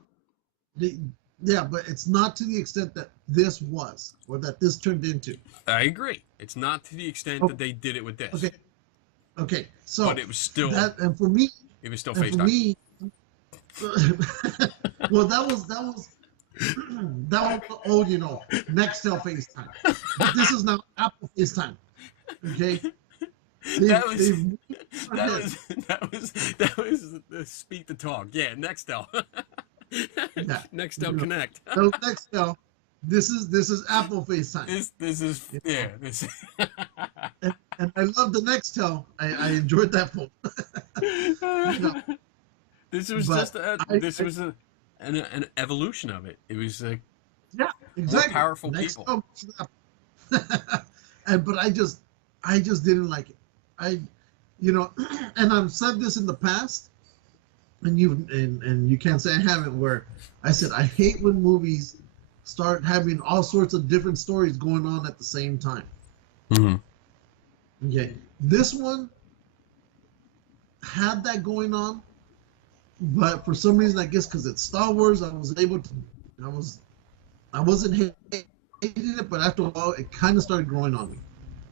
the, yeah, but it's not to the extent that this was or that this turned into. I agree. It's not to the extent that they did it with this, Okay, okay. So but it was still that and for me, it was still and for FaceTime. me, well, that was that was old, Nextel FaceTime. But this is now Apple FaceTime. Okay. That was the speak the talk. Yeah, Nextel. Yeah. Nextel Connect. That was Nextel. This is Apple FaceTime. This is yeah. This. And I love the Nextel. I enjoyed that phone. This was But just was an evolution of it. It was yeah, exactly. more powerful Nextel. people. But I just didn't like it. And I've said this in the past, and you can't say I haven't. Where I said I hate when movies start having all sorts of different stories going on at the same time. Mm-hmm. Okay, this one had that going on, but for some reason, I guess because it's Star Wars, I wasn't hating it, but after a while, it kind of started growing on me.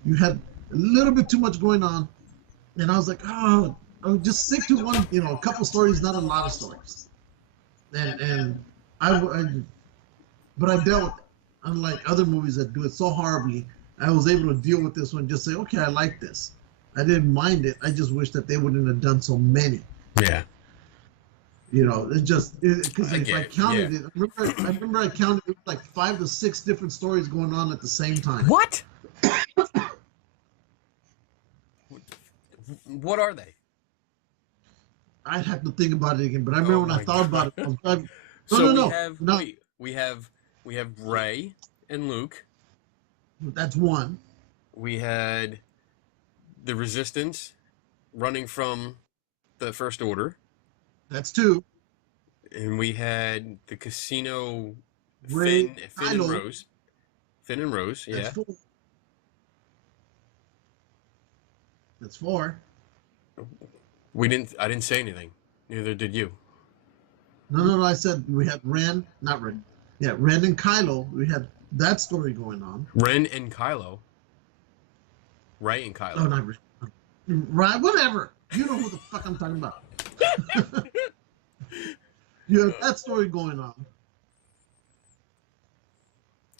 You had a little bit too much going on, and I was like, oh, I'll just stick to one, a couple stories, not a lot of stories. And but I dealt with it. Unlike other movies that do it so horribly, I was able to deal with this one. Just say, okay, I like this. I didn't mind it. I just wish that they wouldn't have done so many. Yeah. Because I counted yeah. it. I remember I counted it like 5 to 6 different stories going on at the same time. What? What are they? I'd have to think about it again, but I remember when I thought about it. We have Rey and Luke. That's one. We had the Resistance running from the First Order. That's two. And we had the casino Rey, Finn and Rose. Finn and Rose, yeah. That's four. That's four. I didn't say anything. Neither did you. No. I said we had Ren, not Ren. Yeah, Ren and Kylo. We had that story going on. Ren and Kylo. Rey and Kylo. Oh, not Ren. Right, whatever. You know who the fuck I'm talking about. You have that story going on.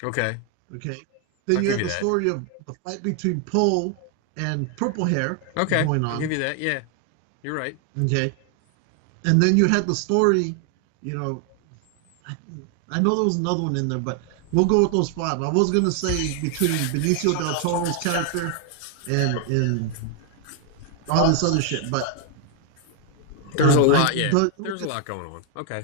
Okay. Okay. Then I'll you give have you the that. story of the fight between Poe and Purple Hair Okay. going on. I'll give you that. Yeah. You're right. Okay. And then you had the story, I know there was another one in there, but we'll go with those 5. I was going to say between Benicio del Toro's character and all this other shit, but There's a lot, yeah. There's a lot going on. Okay.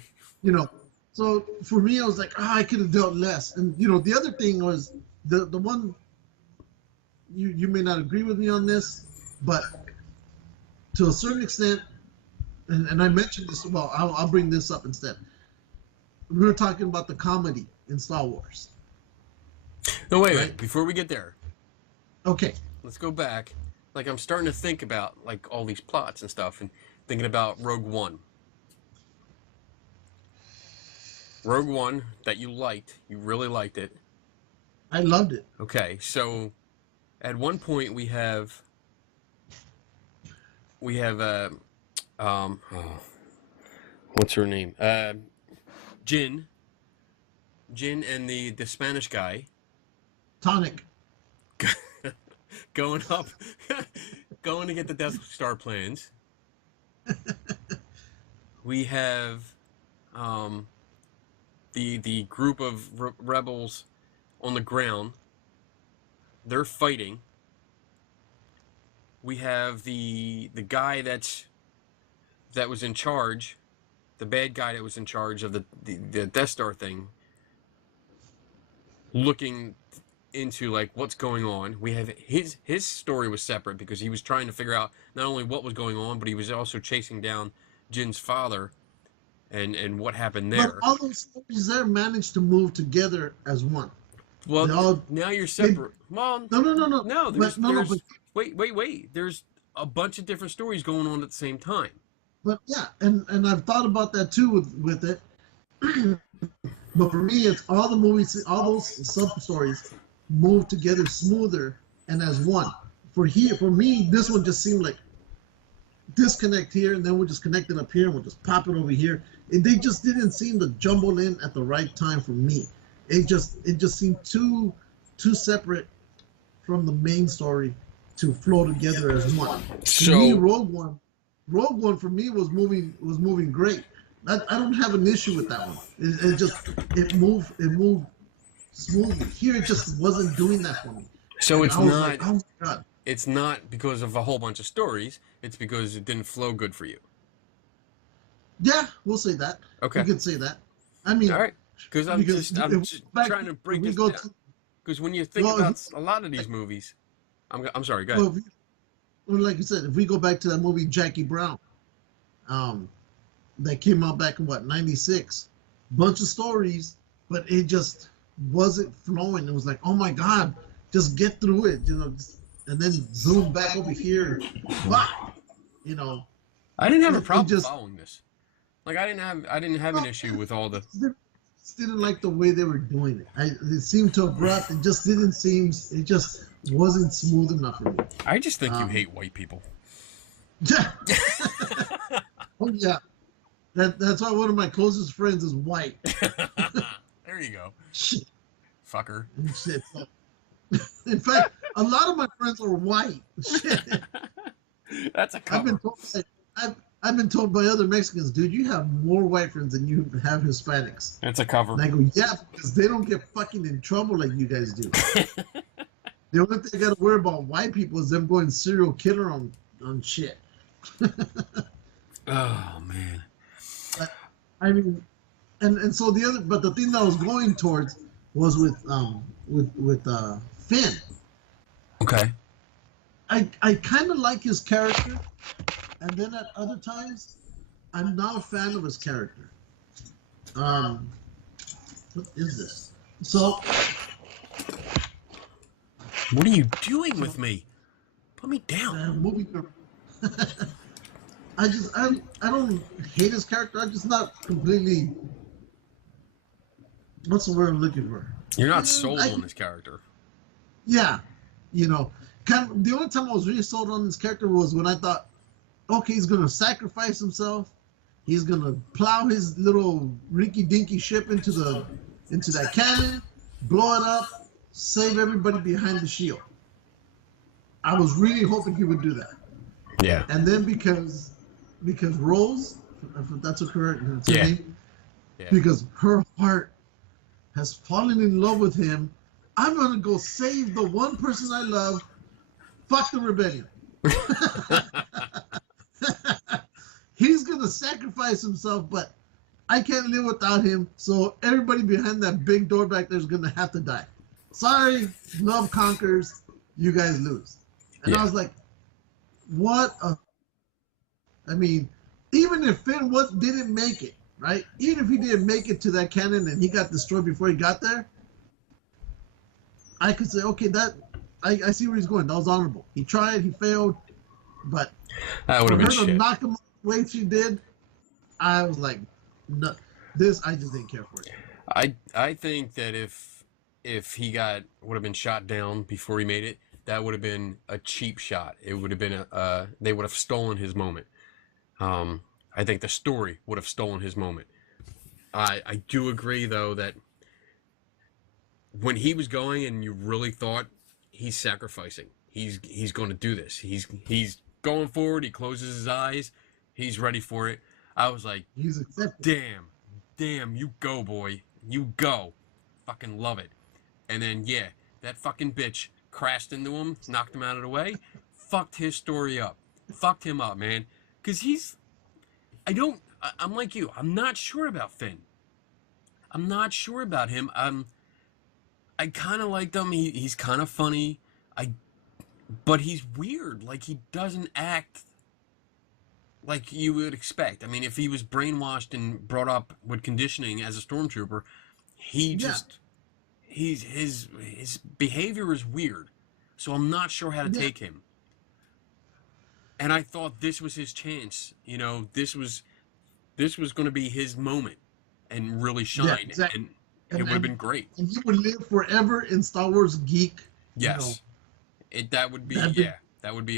So for me, I was like, I could have dealt less. And, the other thing was the one, you may not agree with me on this, but to a certain extent, and I mentioned this, well, I'll bring this up instead. We were talking about the comedy in Star Wars. No, wait. Right? Before we get there, Okay. let's go back. Like, I'm starting to think about, like, all these plots and stuff and thinking about Rogue One. Rogue One that you liked. You really liked it. I loved it. Okay, so at one point we have what's her name? Jin. Jin and the Spanish guy Tonic. going up, going to get the Death Star plans. We have the group of rebels on the ground. They're fighting. We have the guy that was in charge, the bad guy that was in charge of the Death Star thing, looking into like what's going on. We have his story was separate because he was trying to figure out not only what was going on, but he was also chasing down Jin's father and what happened But there. all those stories there managed to move together as one. Well, now you're separate. Well, No. no, But no, there's wait. There's a bunch of different stories going on at the same time. but yeah, and I've thought about that too with it. But for me, it's all the movies, all those sub stories move together smoother and as one. For me, this one just seemed like disconnect here, and then we'll just connect it up here, and we'll just pop it over here. And they just didn't seem to jumble in at the right time for me. It just seemed too separate from the main story to flow together as one. So To me, Rogue One for me was moving great. I don't have an issue with that one. It moved smoothly. Here it just wasn't doing that for me. so And it's I was not like, oh my god. it's not because of a whole bunch of stories. It's because it didn't flow good for you. Yeah, we'll say that. Okay. We could say that. I mean, All right. Because I'm because just trying to break this down. Because when you think about a lot of these movies, I'm sorry. Go ahead. well, like you said, if we go back to that movie Jackie Brown, that came out back in what, '96, bunch of stories, but it just wasn't flowing. It was like, oh my god, just get through it, and then zoom back over here, wow, I didn't have a it problem just- following this. Like I didn't have an issue with all the. Just didn't like the way they were doing it. It seemed too abrupt. It just didn't seem. It just wasn't smooth enough for me. I just think you hate white people. Yeah. Oh yeah. That's why one of my closest friends is white. There you go, Shit. fucker. Shit. In fact, a lot of my friends are white. Shit. That's a cover. I've been told by other Mexicans, dude, you have more white friends than you have Hispanics. That's a cover. And I go, yeah, because they don't get fucking in trouble like you guys do. The only thing I got to worry about white people is them going serial killer on shit. Oh man. But, I mean, and so the thing that I was going towards was with Finn. Okay. I kind of like his character, and then at other times, I'm not a fan of his character. What is this? So, What are you doing with me? Put me down. movie. I don't hate his character. I'm just not completely. What's the word I'm looking for? You're not sold on this character. Yeah, the only time I was really sold on this character was when I thought, okay, he's gonna sacrifice himself. He's gonna plow his little rinky-dinky ship into that cannon, blow it up, save everybody behind the shield. I was really hoping he would do that. Yeah. And then because Rose, if that's correct, Yeah. name, Yeah. because her heart has fallen in love with him, I'm gonna go save the one person I love. Fuck the rebellion. He's gonna sacrifice himself, but I can't live without him. So everybody behind that big door back there is gonna have to die. Sorry, love conquers. You guys lose. And Yeah. I was like, what a. I mean, even if Finn didn't make it, right? Even if he didn't make it to that cannon and he got destroyed before he got there, I could say, okay, I see where he's going. That was honorable. He tried, he failed, but That would for have her been to shit. knock him the way she did, I was like, no, this I just didn't care for it. I think that if he would have been shot down before he made it, that would have been a cheap shot. It would have been they would have stolen his moment. I I think the story would have stolen his moment. I do agree though that when he was going and you really thought he's sacrificing, he's going to do this. He's going forward. He closes his eyes. He's ready for it. I was like, He's accepted. damn, you go, boy, you go. Fucking love it. And then yeah, that fucking bitch crashed into him, knocked him out of the way, fucked his story up, fucked him up, man. Cause I'm like you. I'm not sure about Finn. I'm not sure about him. I kind of liked him. He's kind of funny. But he's weird. Like he doesn't act like you would expect. I mean, if he was brainwashed and brought up with conditioning as a stormtrooper, his behavior is weird. So I'm not sure how to take him. And I thought this was his chance. You know, this was going to be his moment and really shine. Yeah, exactly. And it would have been great. And he would live forever in Star Wars geek. Yes. That would be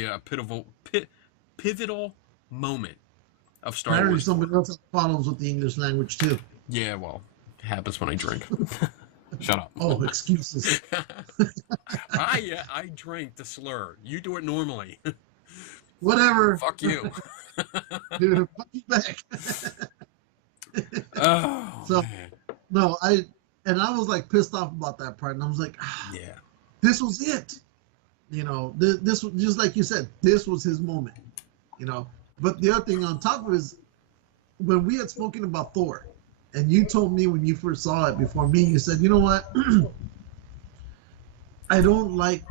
a pivotal moment of Star Apparently Wars. somebody else has problems with the English language too. Yeah, well, it happens when I drink. Shut up. Oh, excuses. I drink the slur. You do it normally. Whatever. Fuck you. Dude, fuck you back. Oh, so, man. No, I was like pissed off about that part, and I was like, yeah, this was it. You know, this was just like you said, this was his moment. You know, but the other thing on top of it is when we had spoken about Thor, and you told me when you first saw it before me, you said, you know what, I don't like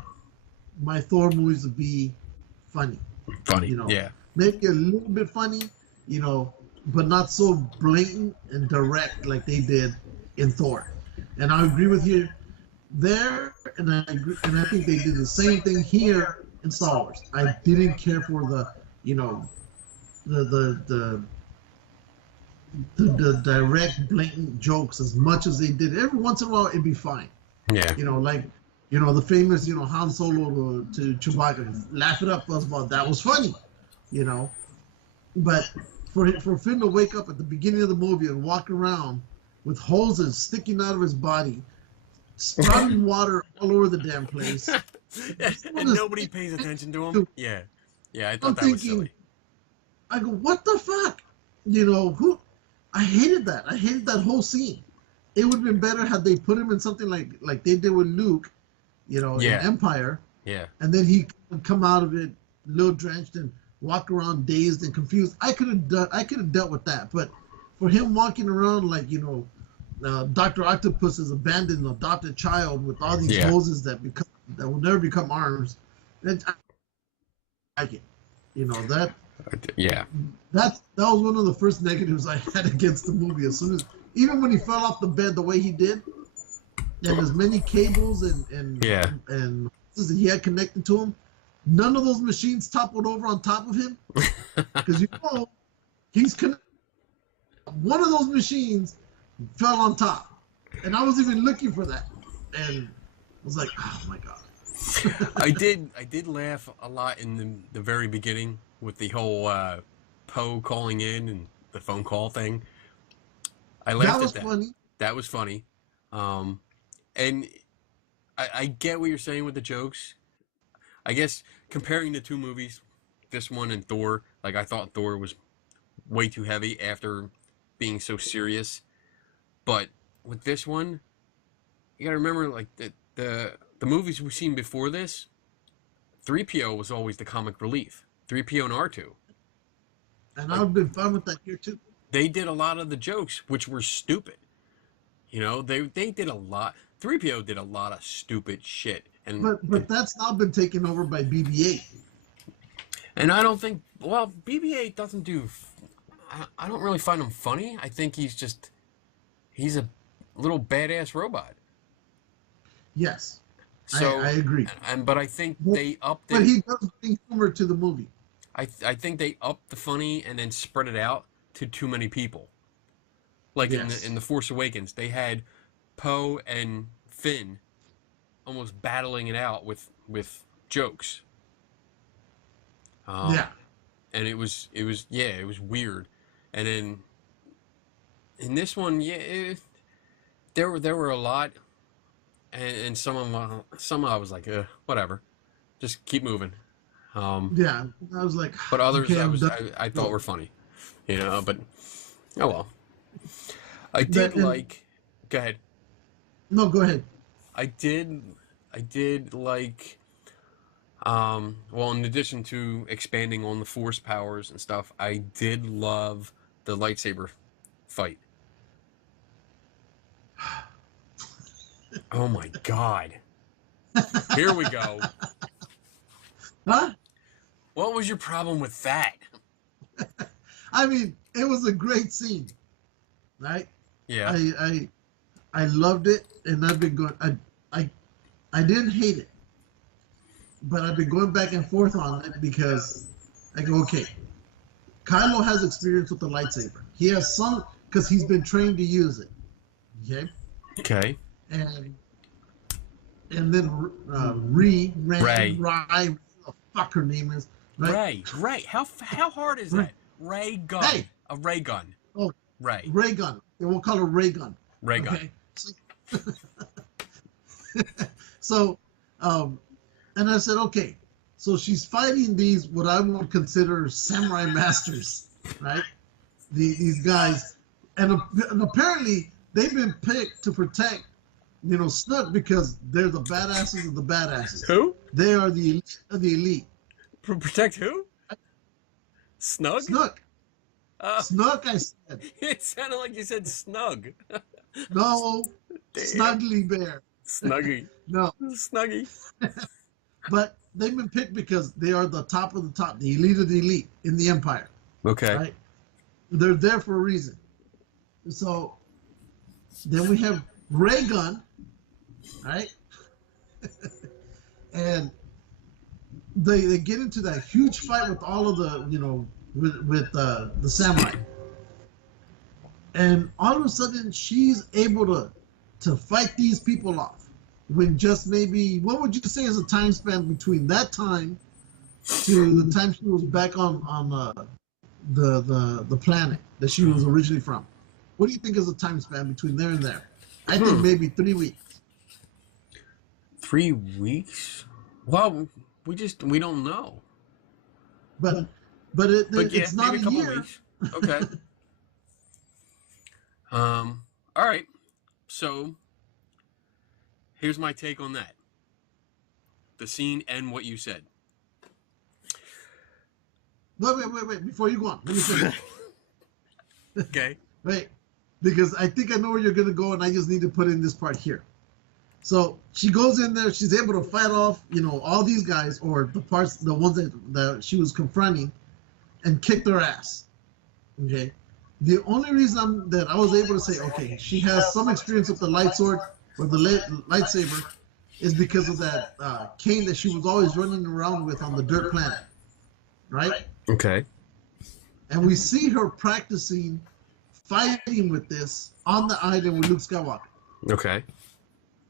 my Thor movies to be funny. Funny, you know, yeah, maybe a little bit funny, you know, but not so blatant and direct like they did in Thor. And I agree with you there, and I think they did the same thing here in Star Wars. I didn't care for the, you know, the direct blatant jokes as much as they did. Every once in a while it'd be fine. yeah, You know, like, you know, the famous, you know, Han Solo to Chewbacca, laugh it up, Fuzzball, that was funny, you know. But for Finn to wake up at the beginning of the movie and walk around with hoses sticking out of his body, spouting water all over the damn place, and nobody pays attention to him. Yeah, I thought that was silly. I go, what the fuck? You know, I hated that. I hated that whole scene. It would have been better had they put him in something like they did with Luke, you know, in Empire. Yeah. And then he could come out of it a little drenched and walk around dazed and confused. I could have dealt with that. But for him walking around like, you know, Dr. Octopus is abandoned adopted child with all these hoses that will never become arms. I like it. You know, that was one of the first negatives I had against the movie. As soon as, even when he fell off the bed the way he did, and as many cables and hoses that he had connected to him, none of those machines toppled over on top of him, because you know he's connected. One of those machines fell on top, and I was even looking for that, and I was like, oh my god. I did laugh a lot in the very beginning with the whole Poe calling in and the phone call thing. I laughed at that. Funny. That was funny. And I get what you're saying with the jokes. I guess comparing the two movies, this one and Thor, like I thought Thor was way too heavy after being so serious. But with this one, you gotta remember, like, the movies we've seen before this, 3PO was always the comic relief. 3PO and R2. And I've been fun with that here too. They did a lot of the jokes, which were stupid. You know, they did a lot. 3PO did a lot of stupid shit. But that's now been taken over by BB-8. And I don't think, well, BB-8 doesn't do, I don't really find him funny. I think he's a little badass robot. Yes. So I agree. But I think they upped it. But he does bring humor to the movie. I think they upped the funny and then spread it out to too many people. Like in the Force Awakens, they had Poe and Finn almost battling it out with jokes. And it was weird. And then in this one, there were a lot, and some I was like, whatever, just keep moving. Um, Yeah, I was like, but others okay, I'm done. I thought were funny, But oh well. I did That and like. Go ahead. no, go ahead. I did. I did like. Well, in addition to expanding on the force powers and stuff, I did love the lightsaber fight. Oh my god. Here we go. Huh? What was your problem with that? I mean, it was a great scene, right? Yeah. I loved it, and I've been going. I I didn't hate it, but I've been going back and forth on it because I go, okay, Kylo has experience with the lightsaber. He has some because he's been trained to use it. Okay, Okay. and then Rey, Ray. Rye, the fuck her name is, right? Ray. How hard is that? Ray gun. Hey. A ray gun. Oh, Ray. Ray gun. We'll call her Ray gun. Ray gun. Okay. So, and I said, okay, so she's fighting these what I would consider samurai masters, right? These guys, and apparently they've been picked to protect, Snook because they're the badasses of the badasses. Who? They are the elite of the elite. Protect who? Snug? Snook. Snook, I said. It sounded like you said snug. No, Damn. Snuggly Bear. Snuggy. No. Snuggy. But they've been picked because they are the top of the top, the elite of the elite in the Empire. Okay. Right? They're there for a reason. So then we have Ray Gun, right? And they get into that huge fight with all of the, with the samurai. And all of a sudden, she's able to fight these people off. When just maybe, what would you say is a time span between that time to the time she was back on the planet that she was originally from? What do you think is the time span between there and there? I think maybe 3 weeks. 3 weeks? Well, we don't know. But yeah, it's not maybe a couple year. weeks. Okay. All right. So here's my take on that. The scene and what you said. Wait. Before you go on, let me finish. Okay. Wait, because I think I know where you're going to go, and I just need to put in this part here. So she goes in there, she's able to fight off, all these guys, or the ones that she was confronting, and kick their ass. Okay? The only reason that I was able to say, okay, she has some experience with the light sword, or the lightsaber, is because of that cane that she was always running around with on the dirt planet. Right? Okay. And we see her practicing fighting with this on the island with Luke Skywalker. Okay.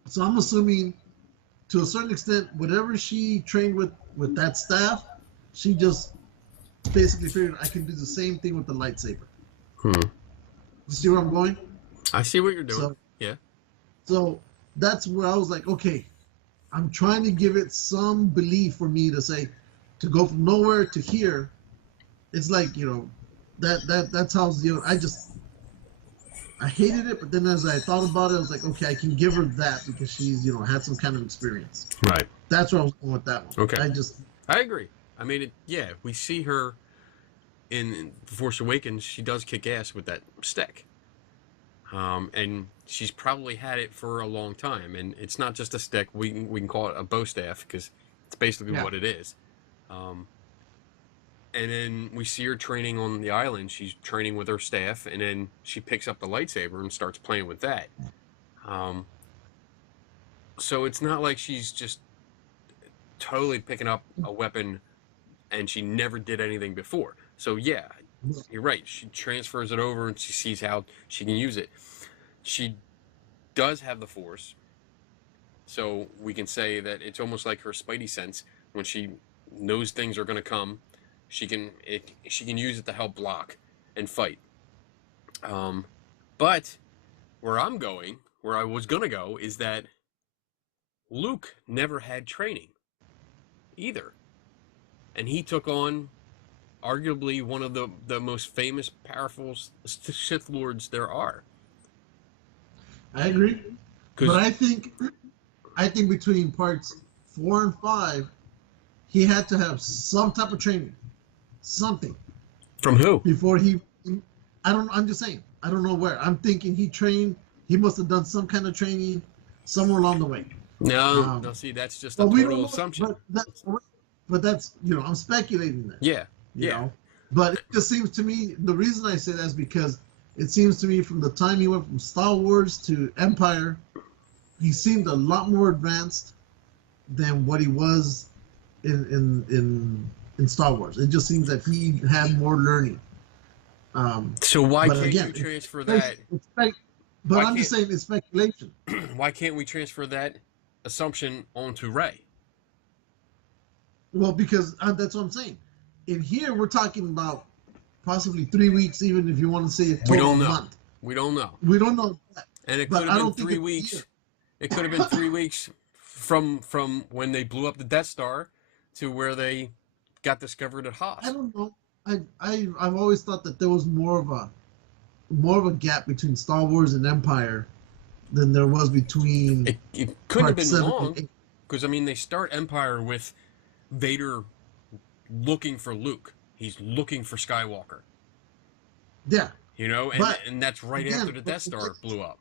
So I'm assuming, to a certain extent, whatever she trained with that staff, she just basically figured I can do the same thing with the lightsaber. You see where I'm going? I see what you're doing. Yeah. So that's where I was like, okay, I'm trying to give it some belief for me to say, to go from nowhere to here. It's like, that's how, I hated it, but then as I thought about it, I was like, okay, I can give her that because she's, had some kind of experience. Right. That's where I was going with that one. Okay. I agree. I mean, we see her in The Force Awakens. She does kick ass with that stick. And she's probably had it for a long time. And it's not just a stick. We can call it a bow staff because it's basically what it is. And then we see her training on the island. She's training with her staff, and then she picks up the lightsaber and starts playing with that. So it's not like she's just totally picking up a weapon and she never did anything before. So yeah, you're right. She transfers it over and she sees how she can use it. She does have the Force. So we can say that it's almost like her Spidey sense. When she knows things are going to come, she can use it to help block and fight. But where I'm going, where I was gonna go, is that Luke never had training either, and he took on arguably one of the most famous, powerful Sith Lords there are. I agree, but Because I think between parts 4 and 5, he had to have some type of training, something from who? before he. I don't. I'm just saying. I don't know where. I'm thinking he trained. He must have done some kind of training somewhere along the way. No, Um, no. See, that's just a but we don't total know. assumption. But that's I'm speculating there. Yeah, You yeah. know, but it just seems to me the reason I say that is because it seems to me from the time he went from Star Wars to Empire, he seemed a lot more advanced than what he was in Star Wars. It just seems that he had more learning. So why But can't you again, transfer that? but Why I'm just can't saying it's speculation. why can't we transfer that assumption onto Ray? Well, because that's what I'm saying. In here, we're talking about possibly 3 weeks, even if you want to say a We total don't know. month. We don't know. We don't know that. And it could But have I been don't think three it's a year. weeks. It could have been 3 weeks from when they blew up the Death Star to where they got discovered at I Haas. don't know. I've always thought that there was more of a gap between Star Wars and Empire than there was between It couldn't have Part been 7 and long 8. because I mean they start Empire with Vader looking for Luke. He's looking for Skywalker. Yeah, You know, but and that's right after again, the Death Star blew up.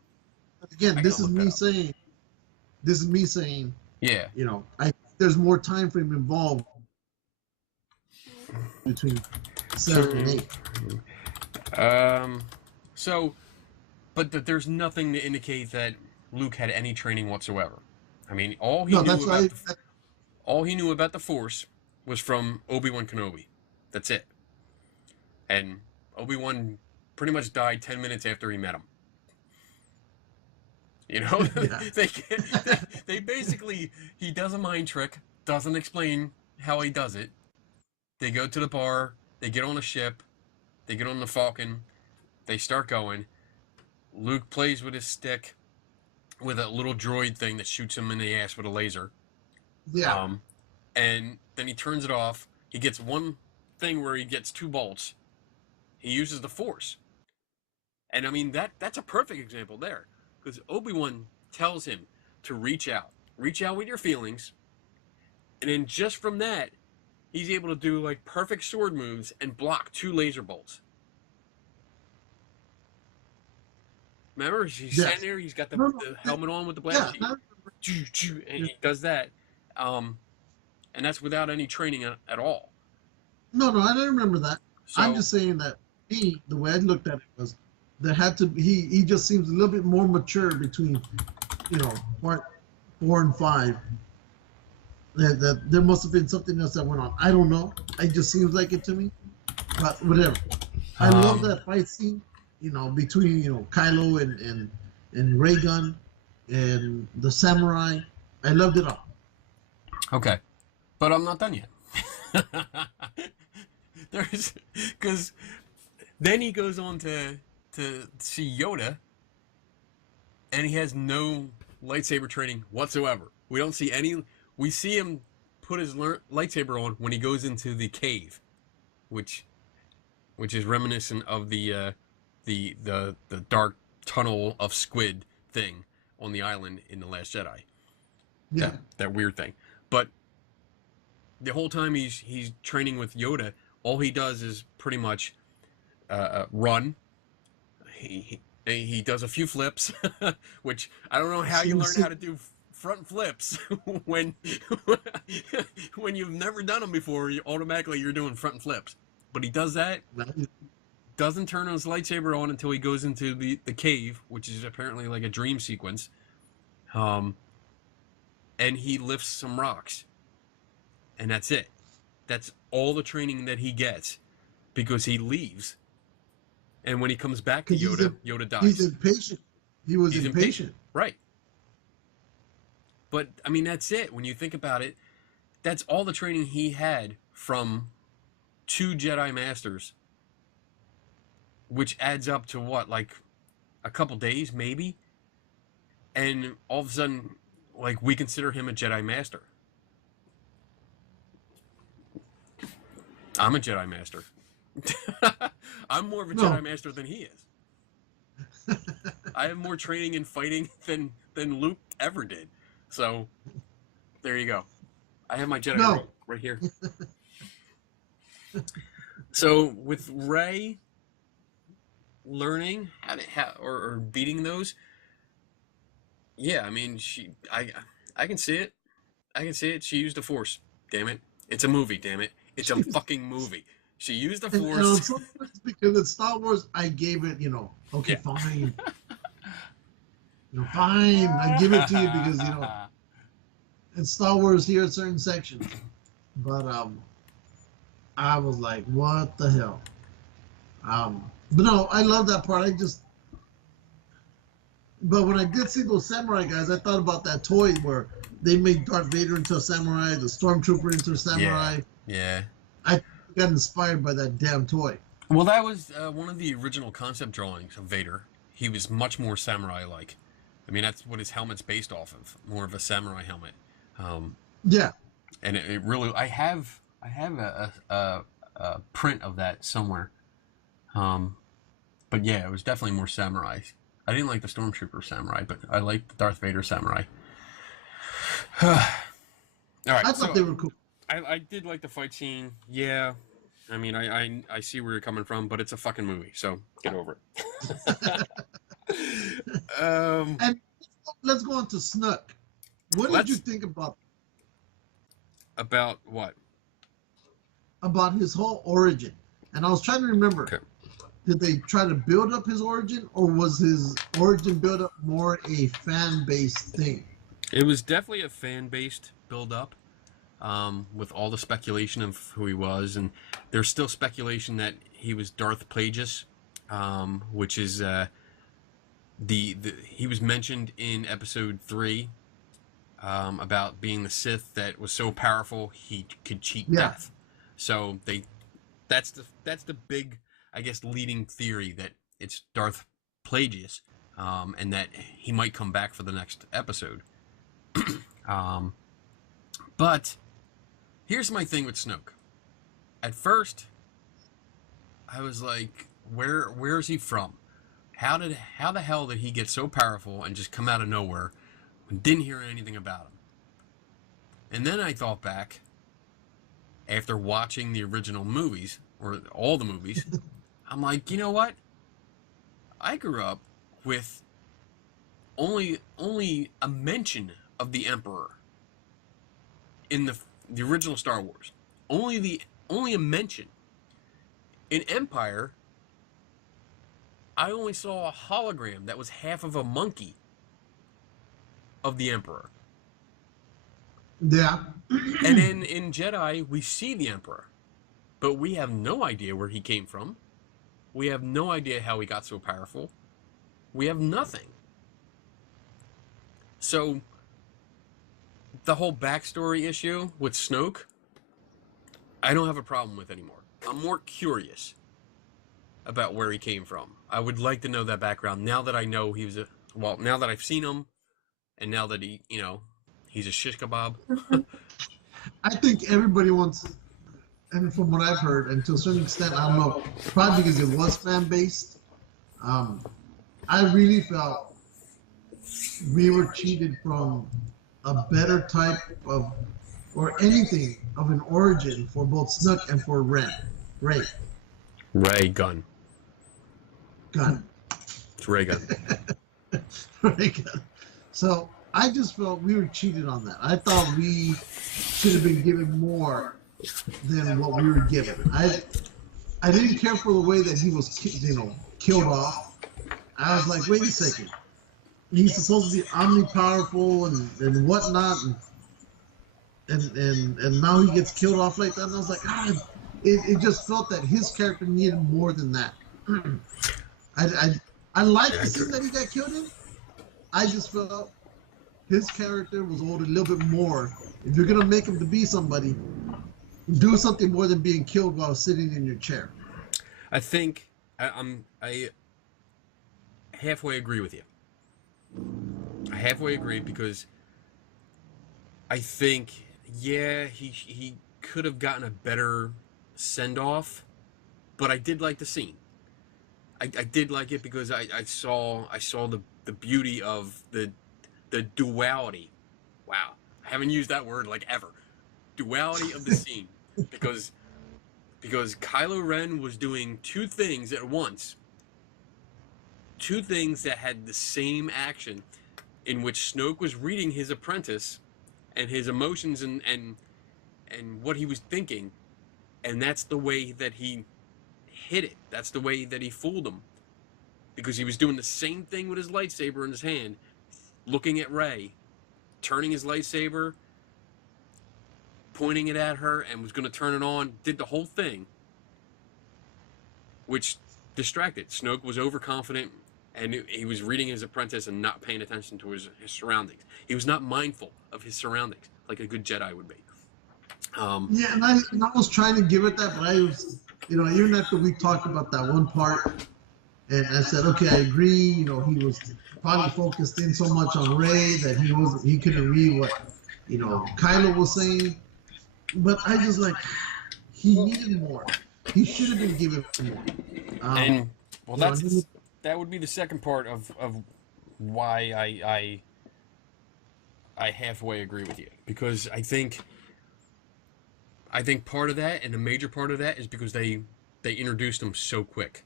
I this gotta is look that me up. saying this is me saying Yeah. I think there's more time frame involved between 7 and 8. Um. So, but there's nothing to indicate that Luke had any training whatsoever. I mean, No, that's why. all he knew about the Force was from Obi-Wan Kenobi. That's it. And Obi-Wan pretty much died 10 minutes after he met him. You know, Yeah, they basically he does a mind trick, doesn't explain how he does it. They go to the bar, they get on a ship, they get on the Falcon, they start going. Luke plays with his stick with a little droid thing that shoots him in the ass with a laser. yeah. Um, and then he turns it off. He gets one thing where he gets two bolts. He uses the Force, and I mean that's a perfect example there, because Obi-Wan tells him to reach out with your feelings, and then just from that, he's able to do like perfect sword moves and block two laser bolts. Remember, he's standing Yes. there. He's got No, the helmet on with the yeah. blast sheet, and he does that. Um, and that's without any training at all. No, I don't remember that. I'm So just saying that the way I looked at it was there had to he just seems a little bit more mature between part 4 and 5. That there must have been something else that went on. I don't know. It just seems like it to me. But whatever. I love um, that fight scene. Between Kylo and Ray Gun and the samurai. I loved it all. okay, but I'm not done yet. There's because then he goes on to see Yoda, and he has no lightsaber training whatsoever. We don't see any. We see him put his lightsaber on when he goes into the cave, which is reminiscent of the dark tunnel of squid thing on the island in the Last Jedi. Yeah. That weird thing. But the whole time he's training with Yoda, all he does is pretty much run. He does a few flips, which I don't know how you learn how to do front flips when when you've never done them before. Automatically you're doing front flips. But he does that. Doesn't turn his lightsaber on until he goes into the cave, which is apparently like a dream sequence. And he lifts some rocks, and that's it. That's all the training that he gets, because he leaves, and when he comes back to Because Yoda, Yoda he's dies. impatient. He was He's impatient, impatient. right? But I mean, that's it. When you think about it, that's all the training he had from two Jedi Masters which adds up to what, like a couple days maybe, and all of a sudden, like, we consider him a Jedi Master. I'm a Jedi Master. I'm more of a No. Jedi Master than he is. I have more training in fighting than Luke ever did. So there you go. I have my Jedi No. ring right here. So with Rey learning or beating those, yeah, I mean I can see it. I can see it. She used the Force. Damn it! It's a movie. Damn it! It's a fucking movie. She used the And on Force. some points, because it's Star Wars, I gave it, okay, Yeah. fine. Fine. I give it to you because, it's Star Wars here at certain sections. But I was like, what the hell? But no, I love that part. But when I did see those samurai guys, I thought about that toy where they made Darth Vader into a samurai, the Stormtrooper into a samurai. Yeah. I got inspired by that damn toy. Well, that was one of the original concept drawings of Vader. He was much more samurai-like. I mean, that's what his helmet's based off of, more of a samurai helmet. Yeah. And it really, I have a print of that somewhere. But yeah, it was definitely more samurai. I didn't like the Stormtrooper samurai, but I liked the Darth Vader samurai. All right, I thought they were cool. I did like the fight scene. Yeah. I mean, I see where you're coming from, but it's a fucking movie, so get over it. And let's go on to Snook. What did you think about what? About his whole origin? And I was trying to remember. Okay. Did they try to build up his origin, or was his origin build up more a fan-based thing? It was definitely a fan-based build-up, with all the speculation of who he was, and there's still speculation that he was Darth Plagueis, which is he was mentioned in episode 3 about being the Sith that was so powerful he could cheat death. So that's the big, I guess, leading theory that it's Darth Plagueis, and that he might come back for the next episode. But here's my thing with Snoke. At first, I was like, where is he from? How the hell did he get so powerful and just come out of nowhere and didn't hear anything about him? And then I thought back, after watching the original movies, or all the movies, I'm like, you know what? I grew up with only a mention of the Emperor in the original Star Wars. Only a mention. In Empire, I only saw a hologram that was half of a monkey of the Emperor. Yeah. And then in Jedi, we see the Emperor, but we have no idea where he came from. We have no idea how he got so powerful. We have nothing. So, the whole backstory issue with Snoke, I don't have a problem with anymore. I'm more curious about where he came from. I would like to know that background now that I know now that I've seen him, and now that he's a shish kebab. I think everybody wants, and from what I've heard, and to a certain extent, I don't know, probably because it was fan-based, I really felt we were cheated from a better type of, or anything of an origin for both Snook and for Ray. Ray Gun. It's Ray Gun. Ray Gun. So I just felt we were cheated on that. I thought we should have been given more than what we were given. I didn't care for the way that he was, killed off. I was like, wait a second. He's supposed to be omnipowerful and whatnot, and now he gets killed off like that. And I was like, it just felt that his character needed more than that. I like the scene that he got killed in. I just felt his character was owed a little bit more. If you're gonna make him to be somebody, do something more than being killed while sitting in your chair. I think I halfway agree with you. I halfway agree because I think, yeah, he could have gotten a better send off, but I did like the scene. I did like it because I saw the beauty of the duality. Wow, I haven't used that word like ever. Duality of the scene because Kylo Ren was doing two things at once, two things that had the same action, in which Snoke was reading his apprentice and his emotions and what he was thinking, and that's the way that he hit it. That's the way that he fooled him, because he was doing the same thing with his lightsaber in his hand, looking at Rey, turning his lightsaber, pointing it at her, and was going to turn it on. Did the whole thing, which distracted. Snoke was overconfident, and he was reading his apprentice and not paying attention to his surroundings. He was not mindful of his surroundings, like a good Jedi would be. Yeah, and I was trying to give it that, but I was, even after we talked about that one part, and I said, okay, I agree. He was probably focused in so much on Rey that he couldn't read what, Kylo was saying. But I just he needed more. He should have been given more. And well, that would be the second part of why I halfway agree with you, because I think part of that, and a major part of that, is because they introduced him so quick.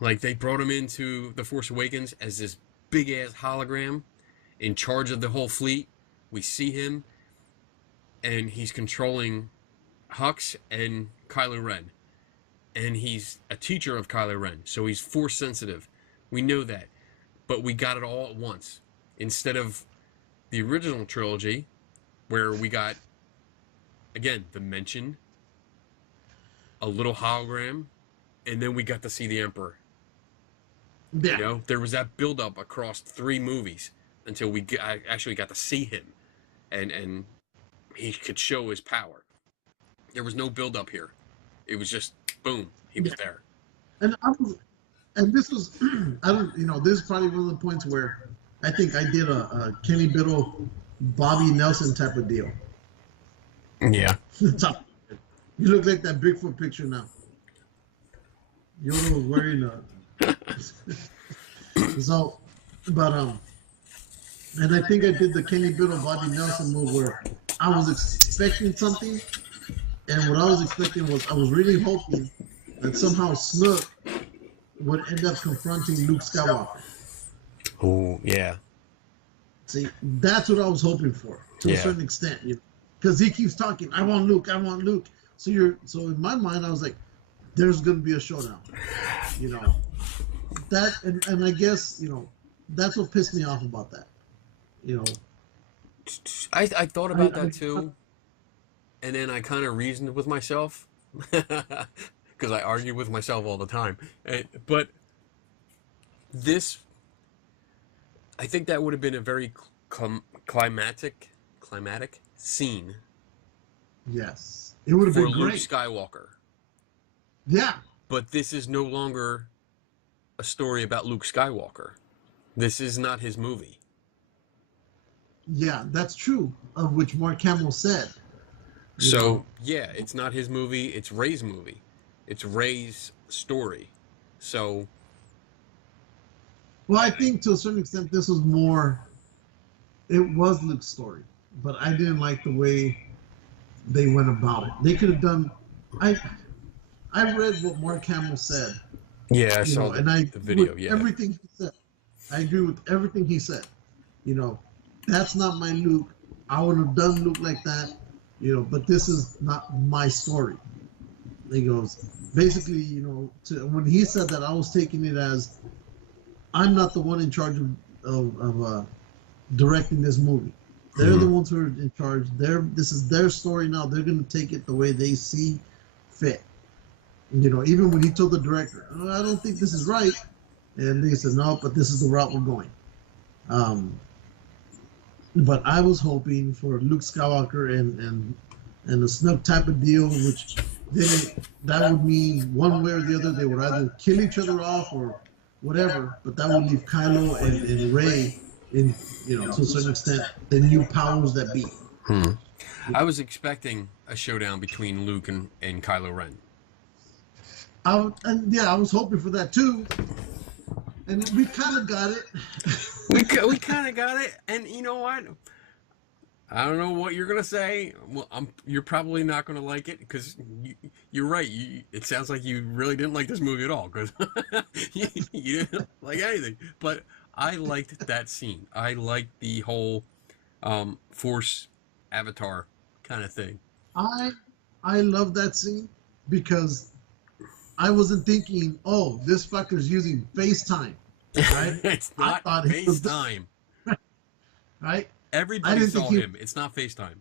Like, they brought him into The Force Awakens as this big ass hologram in charge of the whole fleet. We see him, and he's controlling Hux and Kylo Ren. And he's a teacher of Kylo Ren, so he's Force sensitive. We know that. But we got it all at once. Instead of the original trilogy, where we got, again, the mention, a little hologram, and then we got to see the Emperor. Yeah. There was that build-up across 3 movies until we actually got to see him, and he could show his power. There was no build-up here. It was just boom, he was there. And this was, this is probably one of the points where I think I did a Kenny Biddle, Bobby Nelson type of deal. Yeah. You look like that Bigfoot picture now. Yoda was wearing a. So, but and I think I did the Kenny Biddle, Bobby Nelson move where I was expecting something, and what I was expecting was I was really hoping that somehow Snook would end up confronting Luke Skywalker. Oh, yeah. See, that's what I was hoping for to a certain extent, because he keeps talking. I want Luke. I want Luke. So in my mind, I was like, there's going to be a showdown. That and I guess that's what pissed me off about that. I thought about that too, and then I kind of reasoned with myself, because I argue with myself all the time. But this, I think that would have been a very climatic scene. Yes, it would have been Luke great. Skywalker. Yeah, but this is no longer a story about Luke Skywalker. This is not his movie. Yeah, that's true. Of which Mark Hamill said. So yeah, it's not his movie. It's Rey's movie. It's Rey's story. So. Well, I think to a certain extent this was more. It was Luke's story, but I didn't like the way they went about it. They could have done. I read what Mark Hamill said. Yeah, I saw the video. Yeah, everything he said. I agree with everything he said. That's not my Luke. I would have done Luke like that. But this is not my story. He goes, basically, when he said that, I was taking it as, I'm not the one in charge of directing this movie. They're the ones who are in charge. This is their story now. They're going to take it the way they see fit. Even when he told the director, I don't think this is right. And they said, no, but this is the route we're going. But I was hoping for Luke Skywalker and a Snook type of deal, which that would mean one way or the other they would either kill each other off or whatever. But that would leave Kylo and Rey in, to a certain extent, the new powers that be. I was expecting a showdown between Luke and Kylo Ren. I was hoping for that too, and we kind of got it. We kind of got it, and you know what? I don't know what you're gonna say. Well, you're probably not gonna like it because you're right. It sounds like you really didn't like this movie at all because you didn't like anything. But I liked that scene. I liked the whole Force Avatar kind of thing. I love that scene because I wasn't thinking, oh, this fucker's using FaceTime, right? It's not FaceTime. Right? Everybody saw him. It's not FaceTime.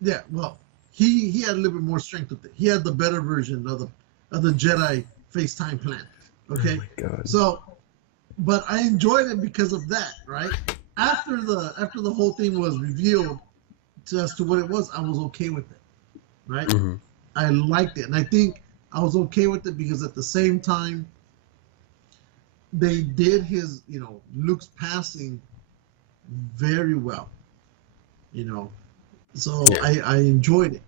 Yeah, well, he had a little bit more strength with it. He had the better version of the Jedi FaceTime plan. Okay? Oh my God. So, but I enjoyed it because of that, right? After the whole thing was revealed as to what it was, I was okay with it, right? Mm-hmm. I liked it, and I think I was okay with it because at the same time, they did his, Luke's passing very well, so yeah. I enjoyed it,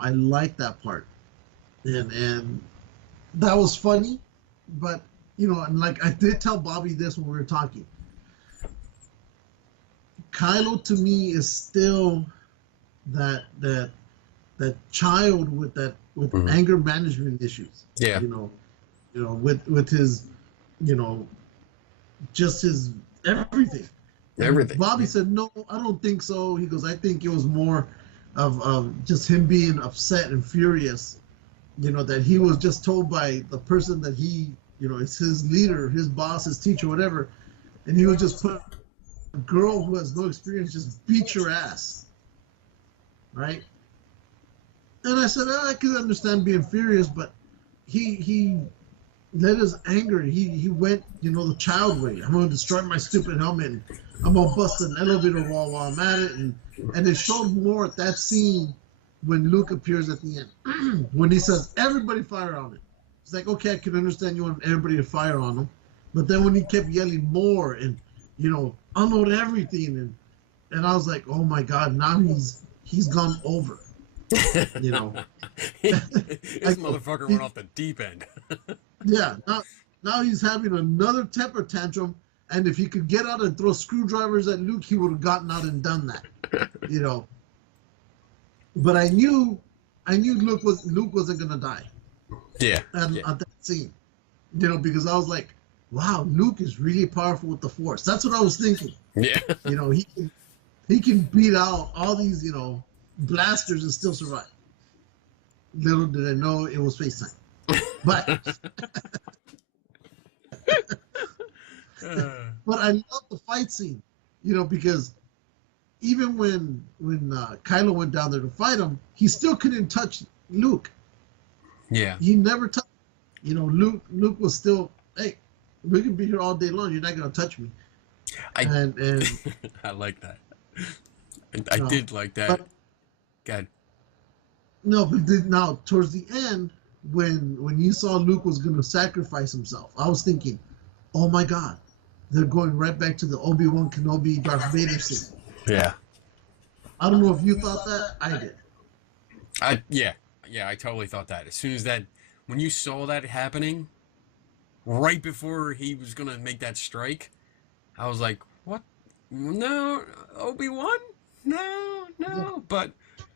I liked that part, and that was funny, but and like I did tell Bobby this when we were talking, Kylo to me is still that child with mm-hmm. anger management issues. Yeah. With his, just his everything. Everything. Bobby said, no, I don't think so. He goes, I think it was more of just him being upset and furious, that he was just told by the person that he, it's his leader, his boss, his teacher, whatever. And he was just put a girl who has no experience, just beat your ass. Right? And I said, I could understand being furious, but he let his anger, he went, the child way. I'm going to destroy my stupid helmet, and I'm going to bust an elevator wall while I'm at it. And it showed more at that scene when Luke appears at the end. When he says, everybody fire on it. It's like, okay, I can understand you want everybody to fire on him. But then when he kept yelling more and, unload everything, and I was like, oh my God, now he's gone over. This motherfucker went off the deep end. Yeah, now he's having another temper tantrum, and if he could get out and throw screwdrivers at Luke, he would have gotten out and done that. But I knew Luke wasn't gonna die. Yeah. At that scene, because I was like, wow, Luke is really powerful with the Force. That's what I was thinking. Yeah. He can beat out all these, blasters and still survive. Little did I know it was FaceTime. But but I love the fight scene, because even when Kylo went down there to fight him, he still couldn't touch Luke. Yeah. He never touched. Luke was still, hey, we can be here all day long. You're not gonna touch me. And I like that. I did like that. God. No, but now towards the end, when you saw Luke was going to sacrifice himself, I was thinking, oh my God, they're going right back to the Obi-Wan Kenobi Darth Vader scene. Yeah. I don't know if you thought that. I did. Yeah, I totally thought that. As soon as when you saw that happening, right before he was going to make that strike, I was like, what? No, Obi-Wan? No. Yeah. But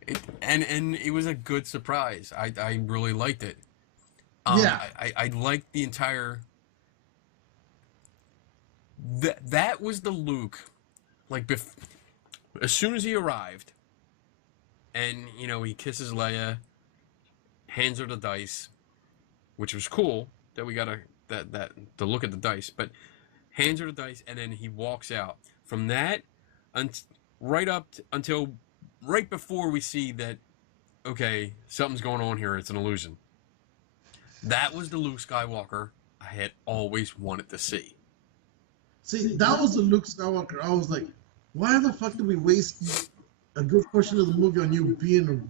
it was a good surprise. I really liked it. Yeah. I liked the entire. That was the Luke, like as soon as he arrived, and he kisses Leia, hands her the dice, which was cool that we got to look at the dice, but hands her the dice, and then he walks out. From that, right up until right before we see that, okay, something's going on here. It's an illusion. That was the Luke Skywalker I had always wanted to see. See, that was the Luke Skywalker. I was like, why the fuck did we waste a good portion of the movie on you being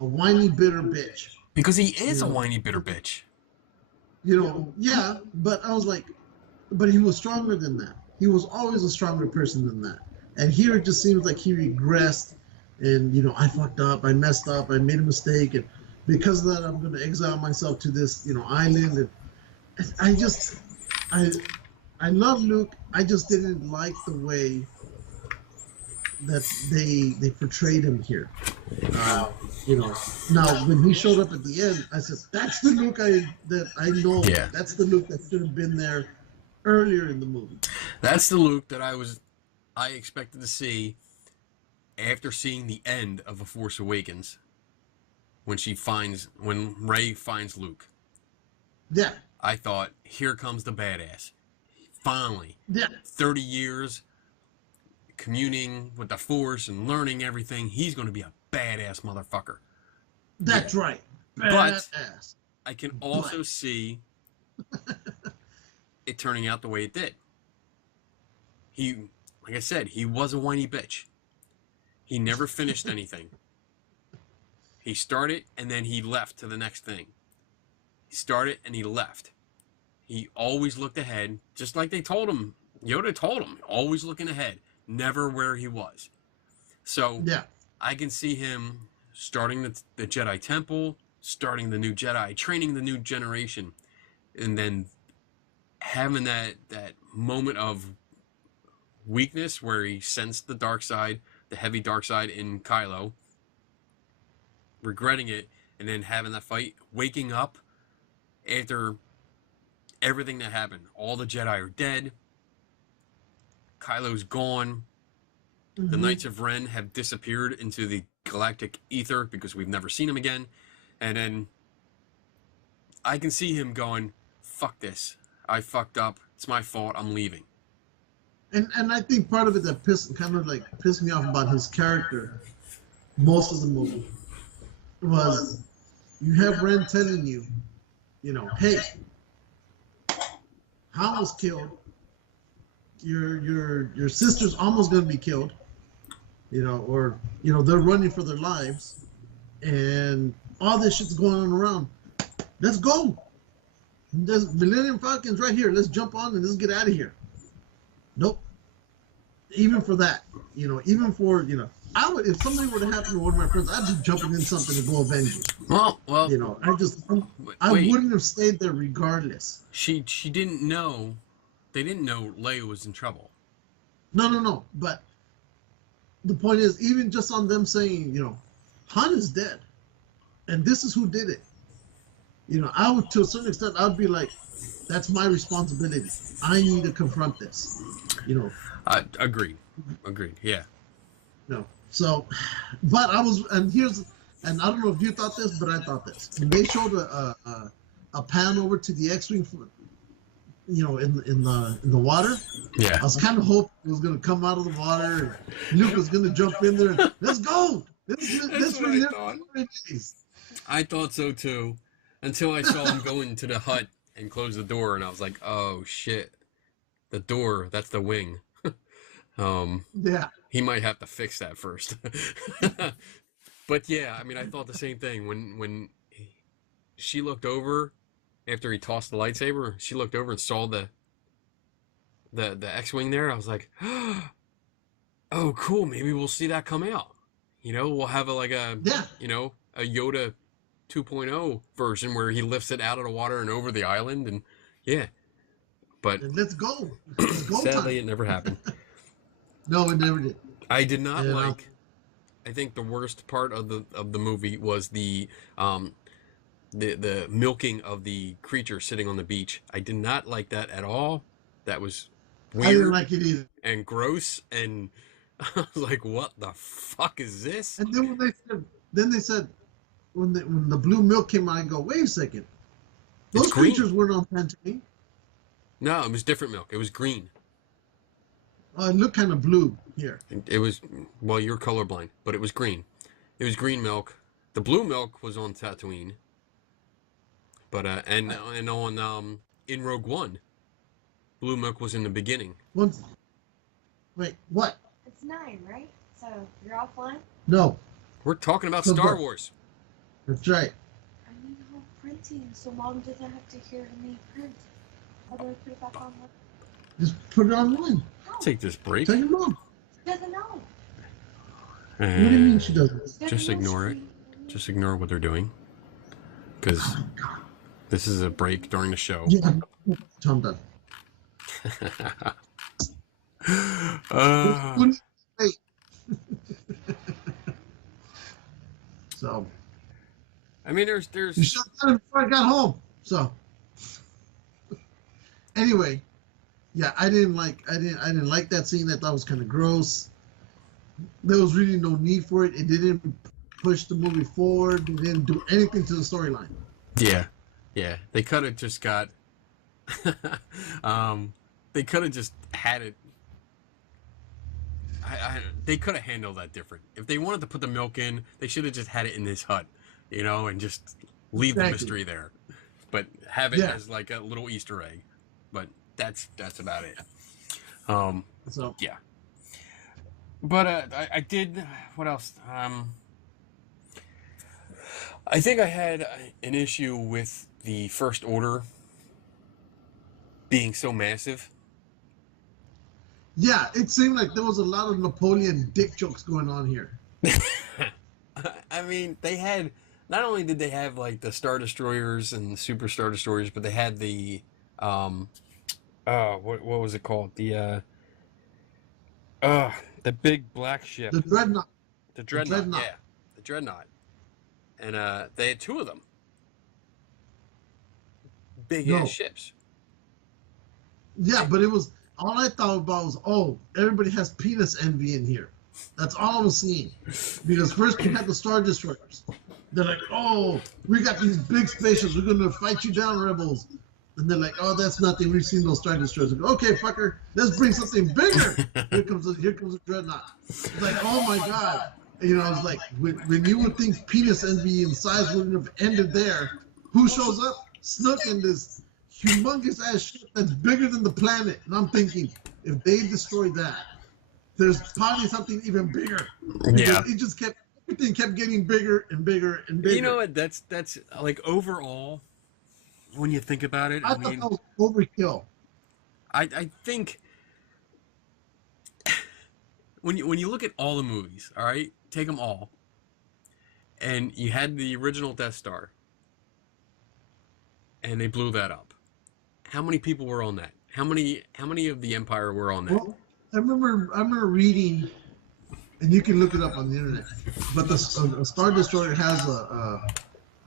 a whiny, bitter bitch? Because he is You a know, whiny bitter bitch. yeah, but I was like, but he was stronger than that. He was always a stronger person than that. And here it just seems like he regressed, and I fucked up, I messed up, I made a mistake, and because of that, I'm going to exile myself to this, island. And I just, I, I love Luke. I just didn't like the way that they portrayed him here. Uh, Now when he showed up at the end, I said, "That's the Luke I know. Yeah. That's the Luke that should have been there earlier in the movie." That's the Luke that I expected to see after seeing the end of The Force Awakens when Rey finds Luke. Yeah, I thought, here comes the badass. Finally. yeah, 30 years communing with the Force and learning everything. He's going to be a badass motherfucker. that's right. But Badass. I can also see it turning out the way it did. Like I said, he was a whiny bitch. He never finished anything. He started and then he left to the next thing. He started and he left. He always looked ahead, just like they told him. Yoda told him, always looking ahead, never where he was. So Yeah, I can see him starting the Jedi Temple, starting the new Jedi, training the new generation, and then having that moment of weakness where he sensed the dark side, the heavy dark side in Kylo, regretting it, and then having that fight, waking up after everything that happened. All the Jedi are dead. Kylo's gone. The Knights of Ren have disappeared into the galactic ether because we've never seen them again. And then I can see him going, fuck this. I fucked up. It's my fault. I'm leaving. and I think part of it that pissed me off about his character most of the movie was you have Ren telling you, hey, Han was killed. Your sister's almost gonna be killed. Or they're running for their lives, and all this shit's going on around. Let's go. There's Millennium Falcon's right here. Let's jump on and let's get out of here. Nope. Even for that, even for I would, if something were to happen to one of my friends, I'd be jumping in something to go avenge it. Well, I wouldn't have stayed there regardless. She didn't know. They didn't know Leia was in trouble. No. But the point is, even just on them saying, Han is dead, and this is who did it. I would, to a certain extent, I'd be like, that's my responsibility. I need to confront this. Agreed. Yeah. So, but I was, and I don't know if you thought this, but I thought this. When they showed a pan over to the X-wing, in the water. Yeah. I was kind of hoping it was gonna come out of the water, and Luke was gonna jump in there. And, let's go. That's what I thought. I thought so too, until I saw him go into the hut and close the door, and I was like, oh shit, the door. That's the wing. Yeah. He might have to fix that first. But yeah, I mean, I thought the same thing when she looked over after he tossed the lightsaber. She looked over and saw the X-wing there. I was like, oh, cool. Maybe we'll see that come out. We'll have a Yoda 2.0 version where he lifts it out of the water and over the island, and yeah. But and let's go. Let's go. Sadly, time. It never happened. No, it never did. I did not like. I think the worst part of the movie was the milking of the creature sitting on the beach. I did not like that at all. That was weird. I didn't like it either. And gross, and I was like, "What the fuck is this?" And then they said, when the blue milk came out, I go, "Wait a second, those creatures weren't on Tatooine." No, it was different milk. It was green. It looked kind of blue here. It was, well, you're colorblind, but it was green. It was green milk. The blue milk was on Tatooine. But and on in Rogue One, blue milk was in the beginning. Wait, what? It's 9, right? So you're offline? No. We're talking about Star Wars. That's right. I need waiting so long, does I have to hear me print? How do I put it back on? Just put it online. How? Take this break. Tell your mom. She doesn't know. What do you mean she And doesn't? She doesn't just know ignore it. she- Just ignore what they're doing. Because this is a break during the show. Yeah, I'm done. Hey. So I mean, you there's. shut down before I got home. So anyway, yeah, I didn't like that scene. I thought it was kind of gross. There was really no need for it. It didn't push the movie forward. It didn't do anything to the storyline. Yeah, yeah. They could have just got. They could have just had it. They could have handled that different. If they wanted to put the milk in, they should have just had it in this hut, and just leave the mystery there. But have it as like a little Easter egg. But that's about it. So Yeah. But I did. What else? I think I had an issue with the First Order being so massive. yeah, it seemed like there was a lot of Napoleon dick jokes going on here. I mean, they had, not only did they have like the Star Destroyers and the Super Star Destroyers, but they had the what was it called? The big black ship. The Dreadnought. The Dreadnought. Yeah. The Dreadnought. And they had two of them. Big ass ships. Yeah, but it was, all I thought about was, everybody has penis envy in here. That's all I was seeing. Because first you had the Star Destroyers. They're like, we got these big spaceships. We're going to fight you down, rebels. And they're like, that's nothing. We've seen those Star Destroyers. Like, okay, fucker, let's bring something bigger. Here comes the Dreadnought. It's like, oh my God. It's like, when you would think penis envy and size wouldn't have ended there, who shows up? Snook in this humongous ass ship that's bigger than the planet. And I'm thinking, if they destroy that, there's probably something even bigger. Yeah. It just everything kept getting bigger and bigger and bigger. You know what? That's like overall, when you think about it, I thought that was overkill. I think when you look at all the movies, all right, take them all, and you had the original Death Star, and they blew that up. How many people were on that? How many of the Empire were on that? Well, I remember reading, and you can look it up on the internet. But a Star Destroyer has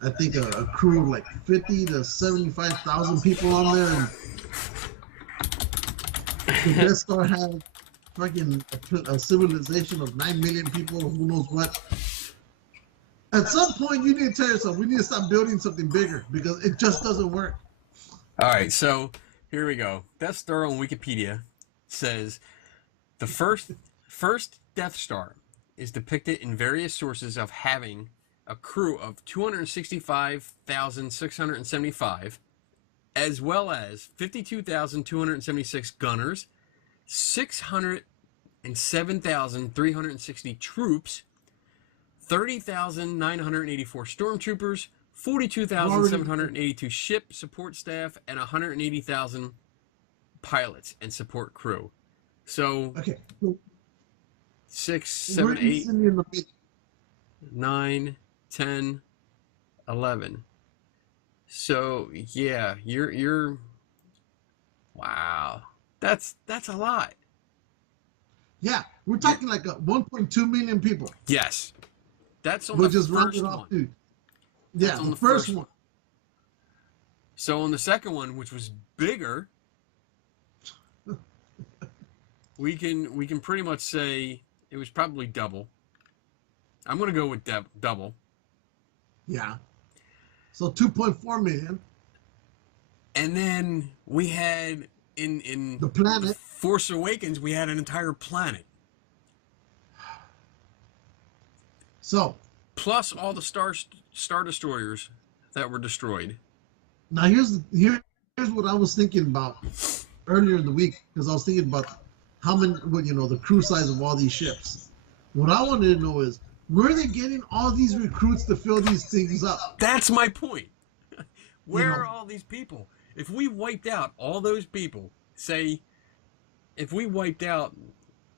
I think a crew of like 50 to 75,000 people on there, and the Death Star had fucking a civilization of 9 million people, who knows what. At some point, you need to tell yourself, we need to stop building something bigger because it just doesn't work. All right, so here we go. Death Star on Wikipedia says the first Death Star is depicted in various sources of having a crew of 265,675, as well as 52,276 gunners, 607,360 troops, 30,984 stormtroopers, 42,782 ship support staff, and 180,000 pilots and support crew. So, okay, 6, 7, 8, in the middle. 9, 10, 11. So yeah, you're wow. That's a lot. Yeah, we're talking like 1.2 million people. Yes. That's on We'll the just round first it off, one. dude. Yeah, That's on the the first first one. So on the second one, which was bigger, we can pretty much say it was probably double. I'm gonna go with double. Yeah. So 2.4 million. And then we had in The planet. Force Awakens, we had an entire planet. So Plus all the Star Destroyers that were destroyed. now here's what I was thinking about earlier in the week, because I was thinking about how many, the crew size of all these ships. What I wanted to know is, where are they getting all these recruits to fill these things up? That's my point. You Where are know, all these people? If we wiped out all those people, say, if we wiped out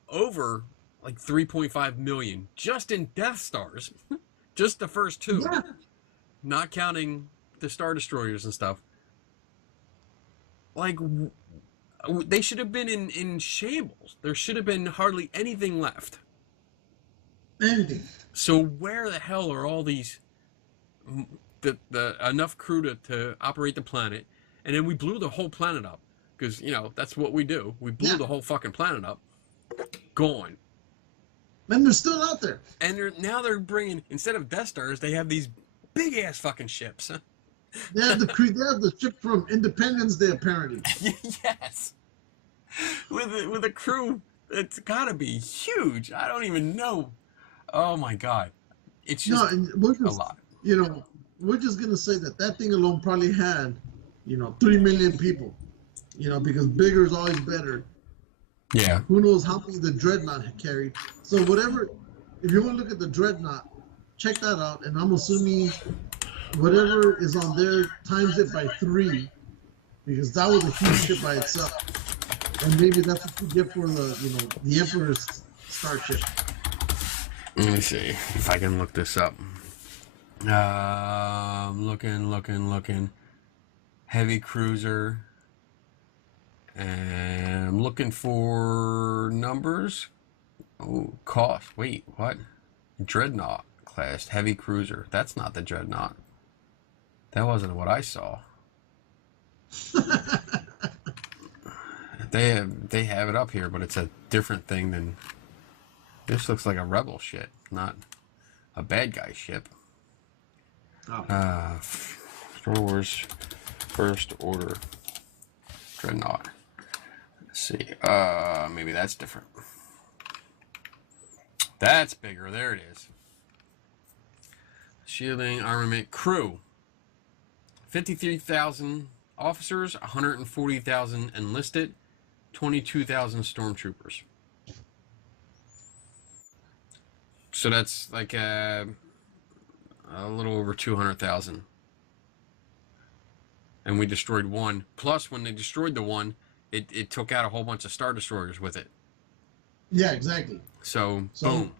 over like 3.5 million just in Death Stars, just the first two, yeah, not counting the Star Destroyers and stuff, like they should have been in shambles. There should have been hardly anything left. anything. So where the hell are all these the enough crew to operate the planet? And then we blew the whole planet up because that's what we do. We blew Yeah, the whole fucking planet up. Gone. and they're still out there. And now they're bringing, instead of Death Stars, they have these big ass fucking ships. They have the ship from Independence Day apparently. Yes, with a crew that's gotta be huge. I don't even know. Oh my god, it's No, just and we're a just, lot. we're just gonna say that thing alone probably had, 3 million people. Because bigger is always better. Yeah. Who knows how many the Dreadnought had carried? So whatever, if you want to look at the Dreadnought, check that out. And I'm assuming whatever is on there times it by 3, because that was a huge ship by itself. And maybe that's what you get for the Emperor's starship. Let me see if I can look this up. Looking. Heavy cruiser. And I'm looking for numbers. Oh, cost. Wait, what? Dreadnought class heavy cruiser. That's not the Dreadnought. That wasn't what I saw. They have it up here, but it's a different thing than. This looks like a rebel ship, not a bad guy ship. Oh. Star Wars First Order Dreadnought. Let's see. Maybe that's different. That's bigger. There it is. Shielding, armament, crew. 53,000 officers, 140,000 enlisted, 22,000 stormtroopers. So that's like a little over 200,000. And we destroyed one. Plus, when they destroyed the one, it took out a whole bunch of Star Destroyers with it. Yeah, exactly. So boom.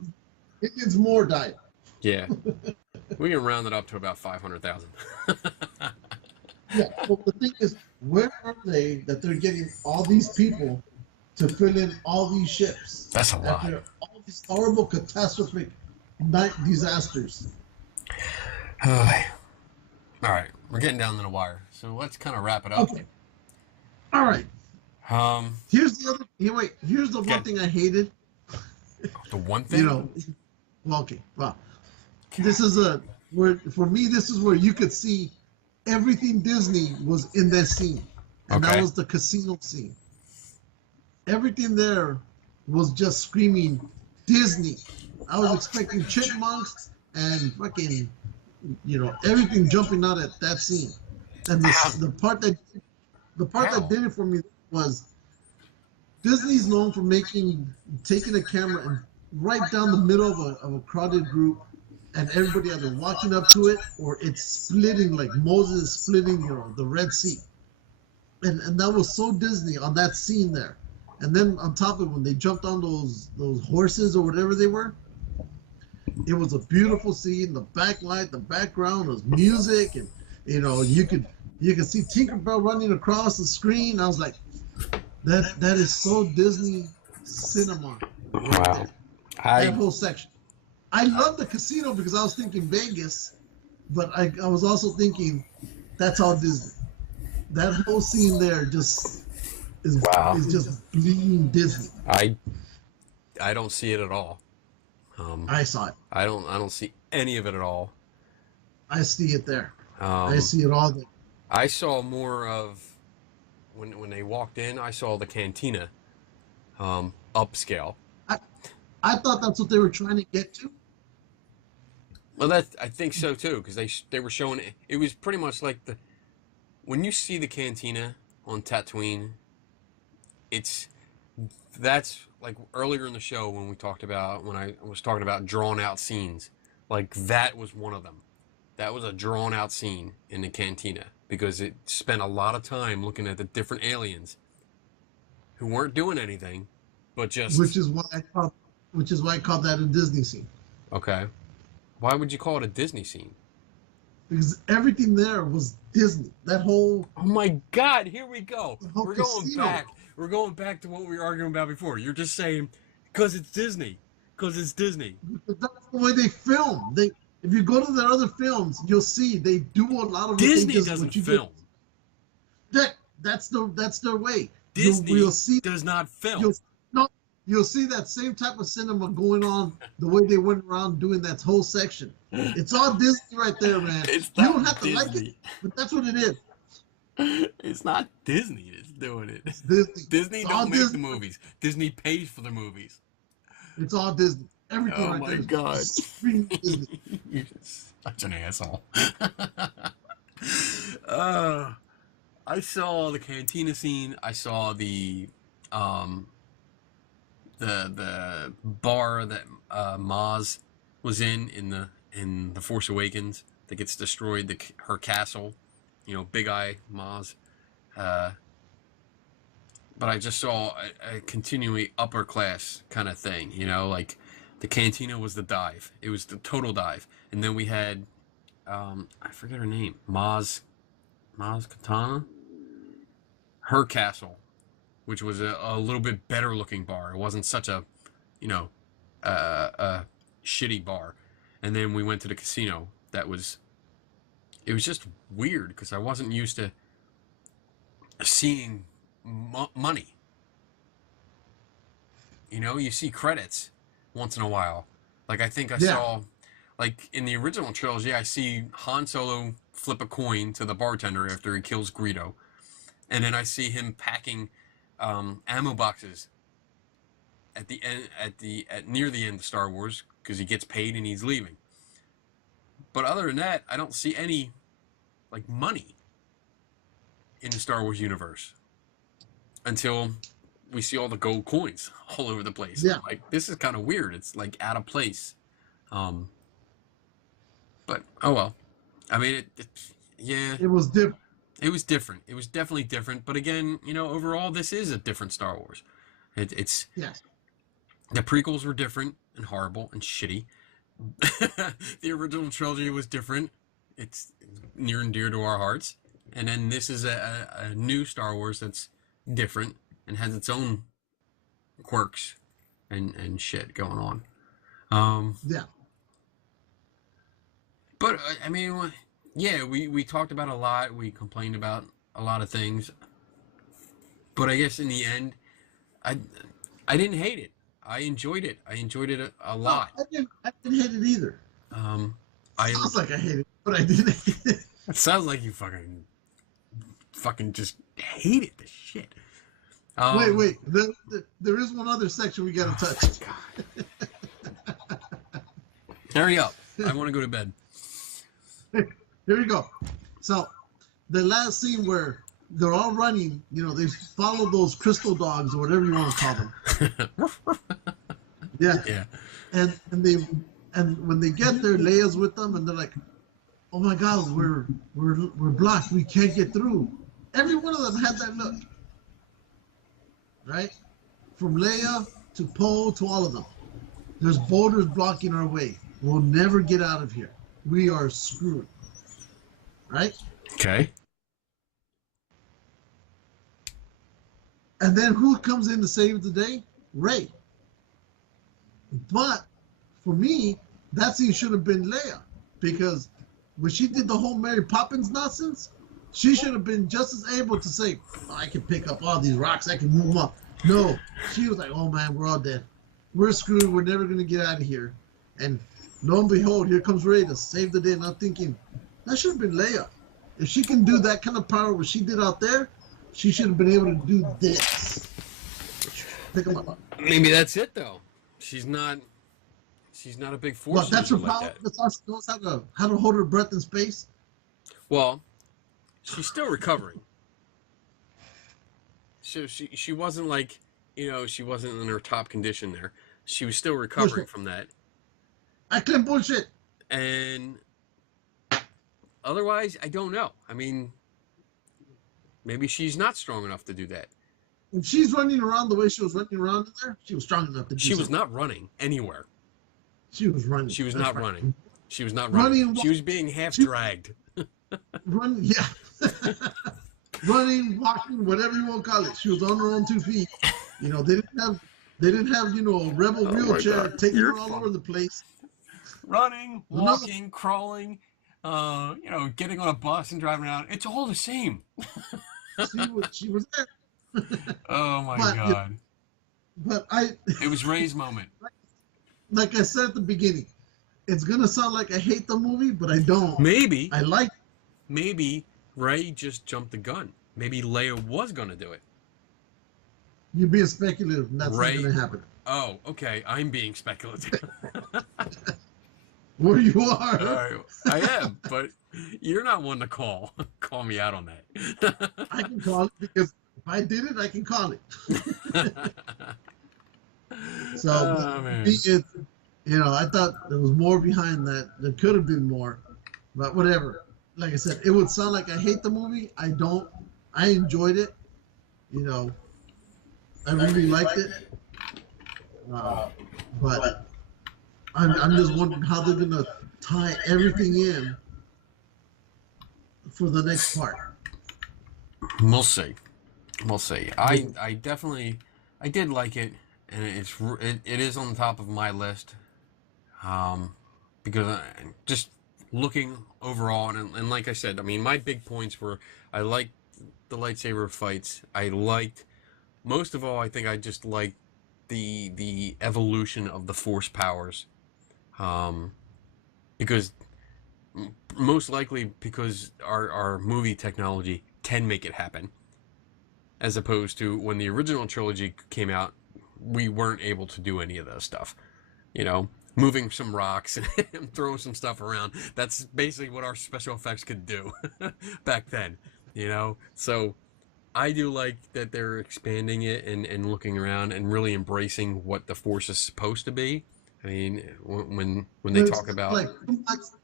It needs more diet. Yeah. We can round it up to about 500,000. Yeah, but the thing is, where are they that they're getting all these people to fill in all these ships? That's a lot. After all these horrible, catastrophic night disasters. All right, we're getting down to the wire, so let's kind of wrap it up. Okay. All right. Here's the other. Here's the one thing I hated. The one thing. Well, okay. Well, this is where for me this is where you could see everything Disney was in that scene, and that was the casino scene. Everything there was just screaming Disney. I was expecting chipmunks and fucking, everything jumping out at that scene. And the part that did it for me was Disney's known for taking a camera and right down the middle of a crowded group, and everybody either walking up to it or it's splitting like Moses splitting, the Red Sea. And that was so Disney on that scene there. And then on top of it, when they jumped on those horses or whatever they were, it was a beautiful scene. The backlight, the background was music, and you could see Tinkerbell running across the screen. I was like, that is so Disney cinema. Right there. That whole section. I love the casino because I was thinking Vegas, but I was also thinking that's all Disney. That whole scene there just is just bleeding Disney. I don't see it at all. I saw it. I don't see any of it at all. I see it there. I see it all there. I saw more of when they walked in. I saw the cantina, upscale. I thought that's what they were trying to get to. Well, I think so too, because they were showing it was pretty much like when you see the cantina on Tatooine, that's like earlier in the show when I was talking about drawn out scenes, like that was one of them. That was a drawn out scene in the cantina because it spent a lot of time looking at the different aliens who weren't doing anything, but which just is why I call, which is why I call that a Disney scene. okay. Why would you call it a Disney scene? Because everything there was Disney. That whole Oh my God! Here we go. the whole We're going casino. back. We're going back to what we were arguing about before. You're just saying because it's Disney. Because it's Disney. That's the way they film. They, if you go to their other films, you'll see they do a lot of Disney what doesn't you film. That's their way. Disney You'll see does not film. you'll see that same type of cinema going on the way they went around doing that whole section. It's all Disney right there, man. It's You not don't have to Disney. like it, but that's what it is. It's not Disney that's doing it. It's Disney. Disney It's don't all make Disney. the movies. Disney pays for the movies. It's all Disney. Everything Oh right my there is God. screaming Disney. You're such an asshole. I saw the cantina scene. I saw the bar that Maz was in the Force Awakens that gets destroyed. Her castle, Big Eye Maz. But I just saw a continuing upper class kind of thing, like the cantina was the dive. It was the total dive. And then we had, I forget her name, Maz Katana? Her castle, which was a little bit better looking bar. It wasn't such a, a shitty bar. And then we went to the casino. It was just weird because I wasn't used to seeing money. You see credits once in a while. Like I think I saw, like in the original trilogy, I see Han Solo flip a coin to the bartender after he kills Greedo, and then I see him packing ammo boxes at the end, near the end of Star Wars because he gets paid and he's leaving. But other than that, I don't see any like money in the Star Wars universe until we see all the gold coins all over the place. Yeah. Like, this is kind of weird. It's like out of place. But oh well. I mean, It was different. It was different. It was definitely different. But again, overall, this is a different Star Wars. It's Yes. The prequels were different and horrible and shitty. The original trilogy was different. It's near and dear to our hearts. And then this is a new Star Wars that's different and has its own quirks and shit going on. Yeah. But I mean, yeah, we talked about a lot. We complained about a lot of things. But I guess in the end, I didn't hate it. I enjoyed it. I enjoyed it a lot. No, I didn't hate it either. Sounds like I hate it, but I didn't hate it. It sounds like you fucking just hated the shit. Wait. There is one other section we gotta touch. God. Hurry up. I want to go to bed. Here we go. So, the last scene where they're all running, they follow those crystal dogs or whatever you want to call them. Yeah. Yeah. And when they get there, Leia's with them, and they're like, "Oh my God, we're blocked. We can't get through." Every one of them had that look, right? From Leia to Poe to all of them. There's boulders blocking our way. We'll never get out of here. We are screwed, right? Okay. And then who comes in to save the day? Rey. But for me, that scene should have been Leia, because when she did the whole Mary Poppins nonsense, she should have been just as able to say, "Oh, I can pick up all these rocks, I can move them up." No, she was like, "Oh man, we're all dead. We're screwed. We're never going to get out of here." And lo and behold, here comes Rey to save the day. And I'm thinking, that should have been Leia. If she can do that kind of power what she did out there, she should have been able to do this. Pick them up. Maybe that's it though. She's not a big force. Well, that's her user power. like that. That's all she knows how to hold her breath in space. Well, she's still recovering. So she wasn't like, she wasn't in her top condition there. She was still recovering from that. I claim bullshit. And otherwise, I don't know. I mean, maybe she's not strong enough to do that. If she's running around the way she was running around in there, she was strong enough to do She was something. not running anywhere. She was running. She was That's not right. running. She was not running. Running, She was being half she- dragged. Yeah. Running, walking, whatever you want to call it. She was on her own 2 feet. You know, they didn't have, you know, a rebel wheelchair taking her all over the place. Running, No. walking, crawling, you know, getting on a bus and driving around. It's all the same. She was there. Oh my But, God. But It was Ray's moment. like I said at the beginning, it's gonna sound like I hate the movie, but I don't. Maybe I like. Ray just jumped the gun. Maybe Leia was going to do it. You being speculative, and that's Ray- not gonna happen. Oh, okay. I'm being speculative. Where you are. I am, but you're not one to call me out on that. I can call it because if I did it, I can call it. So, Oh, man. you know, I thought there was more behind that. There could have been more, but whatever. Like I said, it would sound like I hate the movie. I don't. I enjoyed it. You know, I really liked it. But I'm just wondering how they're gonna tie everything in for the next part. We'll see. We'll see. I definitely did like it, and it is on the top of my list. Because just looking overall, and like I said, I mean, my big points were I liked the lightsaber fights. I liked, most of all, I think I just liked the evolution of the Force powers. Because most likely because our movie technology can make it happen, as opposed to when the original trilogy came out, we weren't able to do any of those stuff. You know, moving some rocks and throwing some stuff around. That's basically what our special effects could do back then, you know? So I do like that they're expanding it and looking around and really embracing what the Force is supposed to be. I mean, when they It's talk about... like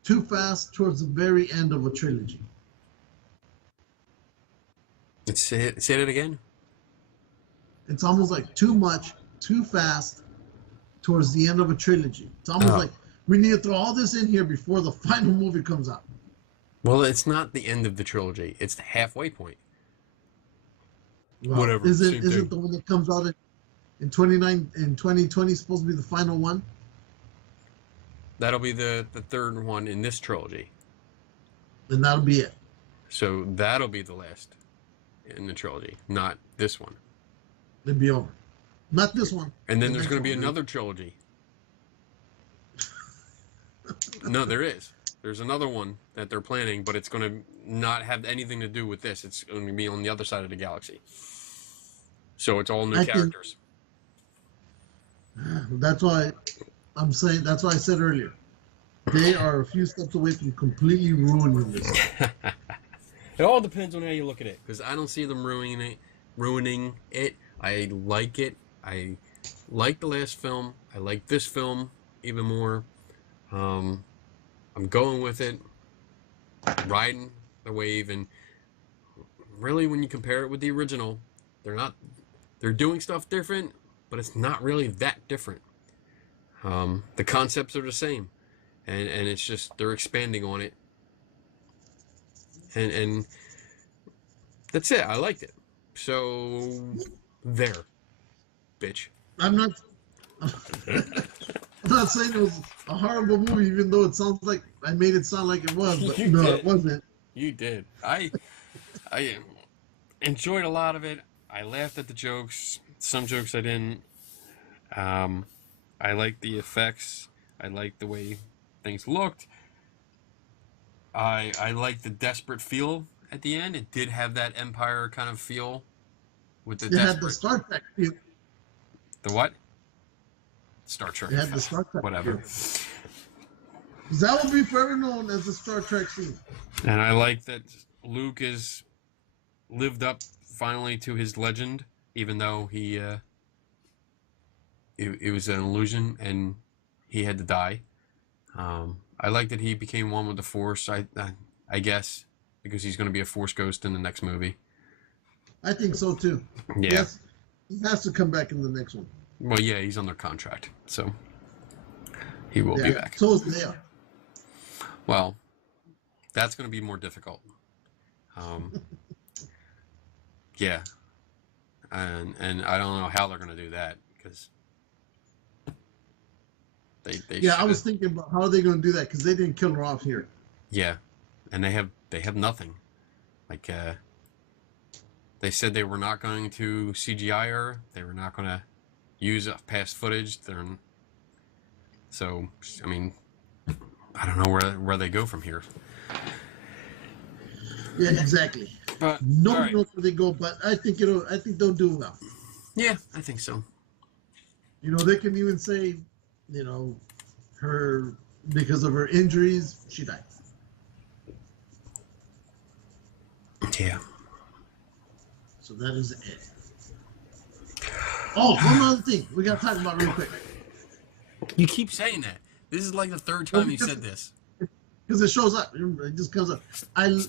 too fast towards the very end of a trilogy. Say that again? It's almost like too much, too fast towards the end of a trilogy. It's almost like we need to throw all this in here before the final movie comes out. Well, it's not the end of the trilogy. It's the halfway point. Well, Whatever. Is same it thing. the one that comes out in 2020 supposed to be the final one? That'll be the third one in this trilogy. Then that'll be it. So that'll be the last in the trilogy, not this one. It'll be over. Not this one. And then The there's next going to be one. another trilogy. No, there is. There's another one that they're planning, but it's going to not have anything to do with this. It's going to be on the other side of the galaxy. So it's all new characters. That's why I'm saying. That's why I said earlier. They are a few steps away from completely ruining this. It all depends on how you look at it, because I don't see them ruining it. I like it. I like the last film. I like this film even more. I'm going with it, riding the wave, and really, when you compare it with the original, they're doing stuff different, but it's not really that different. The concepts are the same, and it's just they're expanding on it, and that's it. I liked it. So there, bitch. I'm not. I'm not saying it was a horrible movie, even though it sounds like I made it sound like it was, but You no, did. it wasn't. You did. I enjoyed a lot of it. I laughed at the jokes. Some jokes I didn't. I liked the effects. I liked the way things looked. I liked the desperate feel at the end. It did have that Empire kind of feel with the It had the desperate... Star Trek feel. The what? Star Trek. It had the Star Trek Whatever. feel. That will be forever known as the Star Trek scene. And I like that Luke is lived up finally to his legend, even though it was an illusion and he had to die. I like that he became one with the Force. I I guess, because he's going to be a Force ghost in the next movie. I think so too. Yeah. Yes, he has to come back in the next one. Well, yeah, he's under contract, so he will be back. So is Leia. Well, that's going to be more difficult. Yeah, and I don't know how they're going to do that because they Yeah, I was thinking about how are they going to do that because they didn't kill her off here. Yeah, and they have nothing. Like they said they were not going to CGI her. They were not going to use past footage. So I mean, I don't know where they go from here. Yeah, exactly. But nobody knows where they go, but I think they'll do well. Yeah, I think so. You know, they can even say, you know, her because of her injuries, she died. Yeah. So that is it. Oh, one other thing we got to talk about real quick. You keep saying that. This is like the third time you said this. Because it shows up. It just comes up.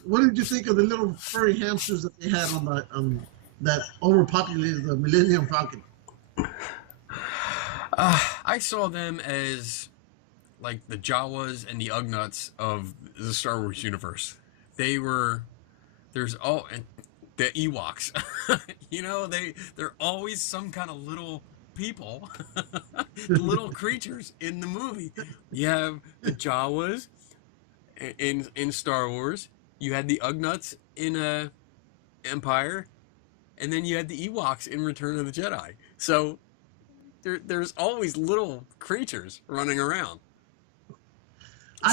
What did you think of the little furry hamsters that they had on that overpopulated the Millennium Falcon? I saw them as like the Jawas and the Ugnaughts of the Star Wars universe. The Ewoks. You know, they're always some kind of little people, little creatures in the movie. You have the Jawas in Star Wars. You had the Ugnaughts in Empire, and then you had the Ewoks in Return of the Jedi. So there's always little creatures running around.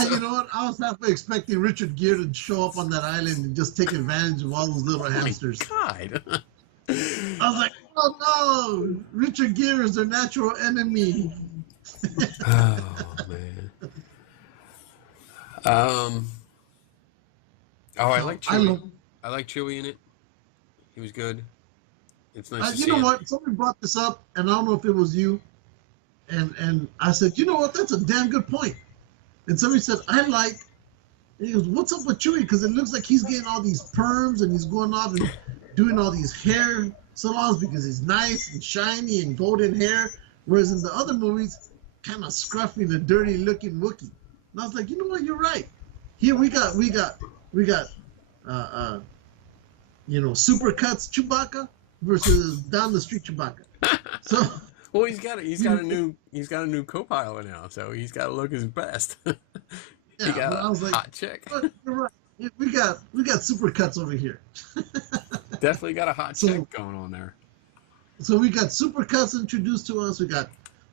You know what? I was halfway expecting Richard Gere to show up on that island and just take advantage of all those little hamsters. God. I was like, oh no, Richard Gere is their natural enemy. Oh man. I like Chewie. I like Chewie in it. He was good. It's nice to see him. What? Somebody brought this up, and I don't know if it was you. And I said, you know what? That's a damn good point. And somebody said, and he goes, what's up with Chewie? Because it looks like he's getting all these perms and he's going off and doing all these hair salons because he's nice and shiny and golden hair. Whereas in the other movies, kind of scruffy and a dirty looking Wookiee. And I was like, you know what? You're right. Here we got super cuts Chewbacca versus down the street Chewbacca. So. Well, he's got a new co-pilot now, so he's got to look his best. He got a hot chick. You're right. We got super cuts over here. Definitely got a hot chick going on there. So we got super cuts introduced to us. We got,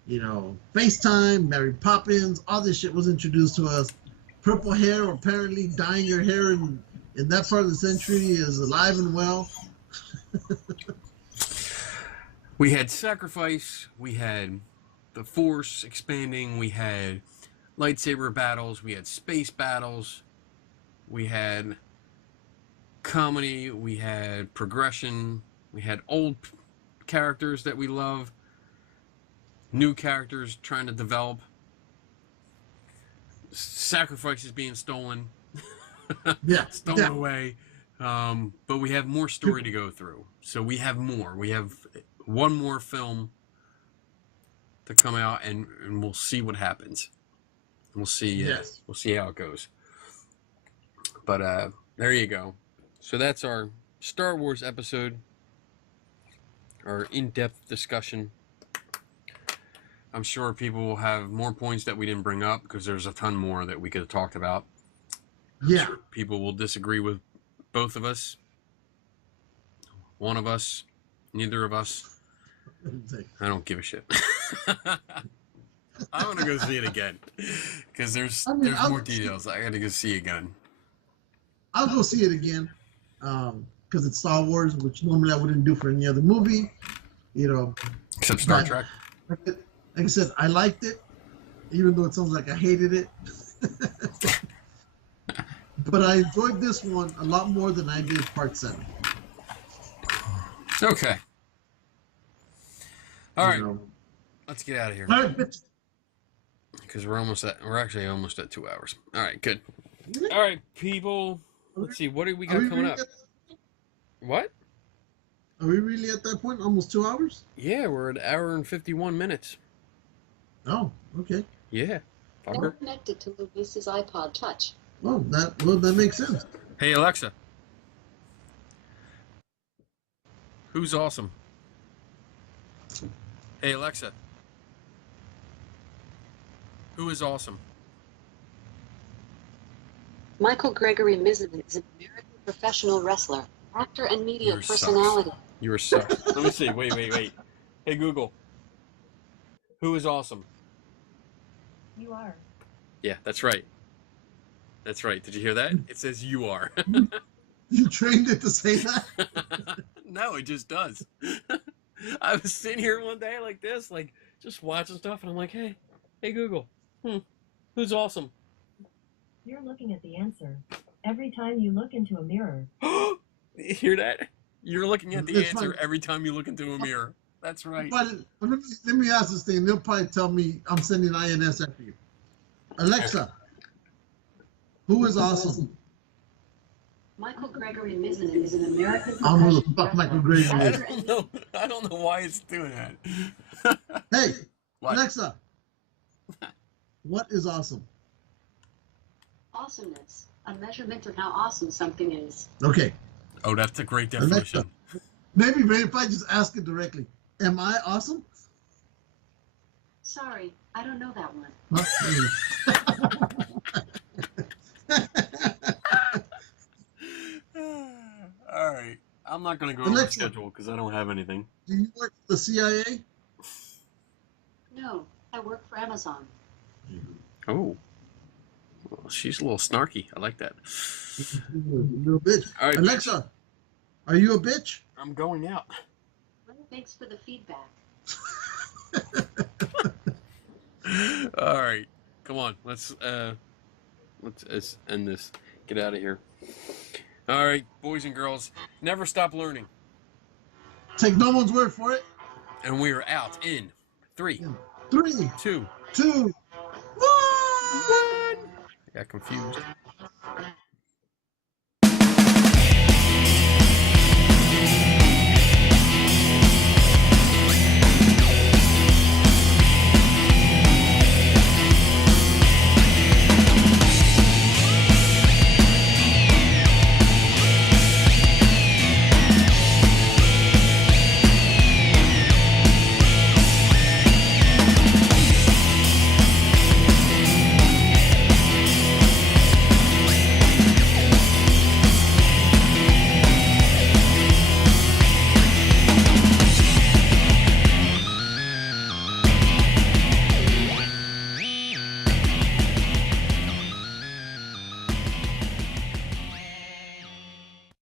FaceTime, Mary Poppins, all this shit was introduced to us. Purple hair, apparently dyeing your hair in that part of the century is alive and well. We had sacrifice, we had the Force expanding, we had lightsaber battles, we had space battles, we had comedy, we had progression, we had old characters that we love, new characters trying to develop, sacrifices being stolen, stolen away, but we have more story to go through. So we have more. We have one more film to come out, and we'll see what happens. We'll see. We'll see how it goes. But there you go. So that's our Star Wars episode, our in-depth discussion. I'm sure people will have more points that we didn't bring up because there's a ton more that we could have talked about. I'm sure people will disagree with both of us. One of us, neither of us. I don't give a shit. I'm gonna go see it again because there's more details. I gotta go see it again. I'll go see it again because it's Star Wars, which normally I wouldn't do for any other movie. Except Star Trek. Like I said, I liked it, even though it sounds like I hated it. But I enjoyed this one a lot more than I did Part 7. Okay. All right. Let's get out of here. All right. Because we're actually almost at 2 hours. All right, good. All right, people. Let's see. What do we got coming up? What? Are we really at that point? Almost 2 hours? Yeah, we're at 1 hour and 51 minutes. Oh, okay. Yeah. Now connected to Luis's iPod Touch. Well, that makes sense. Hey, Alexa. Who's awesome? Hey, Alexa. Who is awesome? Michael Gregory Mizzen is an American professional wrestler, actor, and media personality. You're sucks. Let me see. Wait. Hey, Google. Who is awesome? You are. Yeah, that's right. That's right. Did you hear that? It says you are. You trained it to say that? No, it just does. I was sitting here one day like this, like just watching stuff, and I'm like, hey Google, who's awesome? You're looking at the answer. Every time you look into a mirror. You hear that? You're looking at the It's answer fine. every time you look into a mirror. That's right. But let me ask this thing. They'll probably tell me I'm sending INS after you. Alexa, who is awesome? Michael Gregory Mizzen is an American I don't know who the professional fuck Michael wrestler, Gregory is. actor, and I don't know why it's doing that. Hey, What? Alexa, what is awesome? awesomeness, a measurement of how awesome something is. Okay, Oh, that's a great Alexa, definition. maybe if I just ask it directly, am I awesome? Sorry, I don't know that one. All right. I'm not going to go over Alexa. schedule because I don't have anything. Do you work for the CIA? No, I work for Amazon. Oh. Well, she's a little snarky. I like that. Little bitch. All right. Alexa, are you a bitch? I'm going out. Well, thanks for the feedback. All right. Come on. Let's end this. Get out of here. All right, boys and girls, never stop learning. Take no one's word for it. And we are out in 3, 3, 2, 2, 1. I got confused.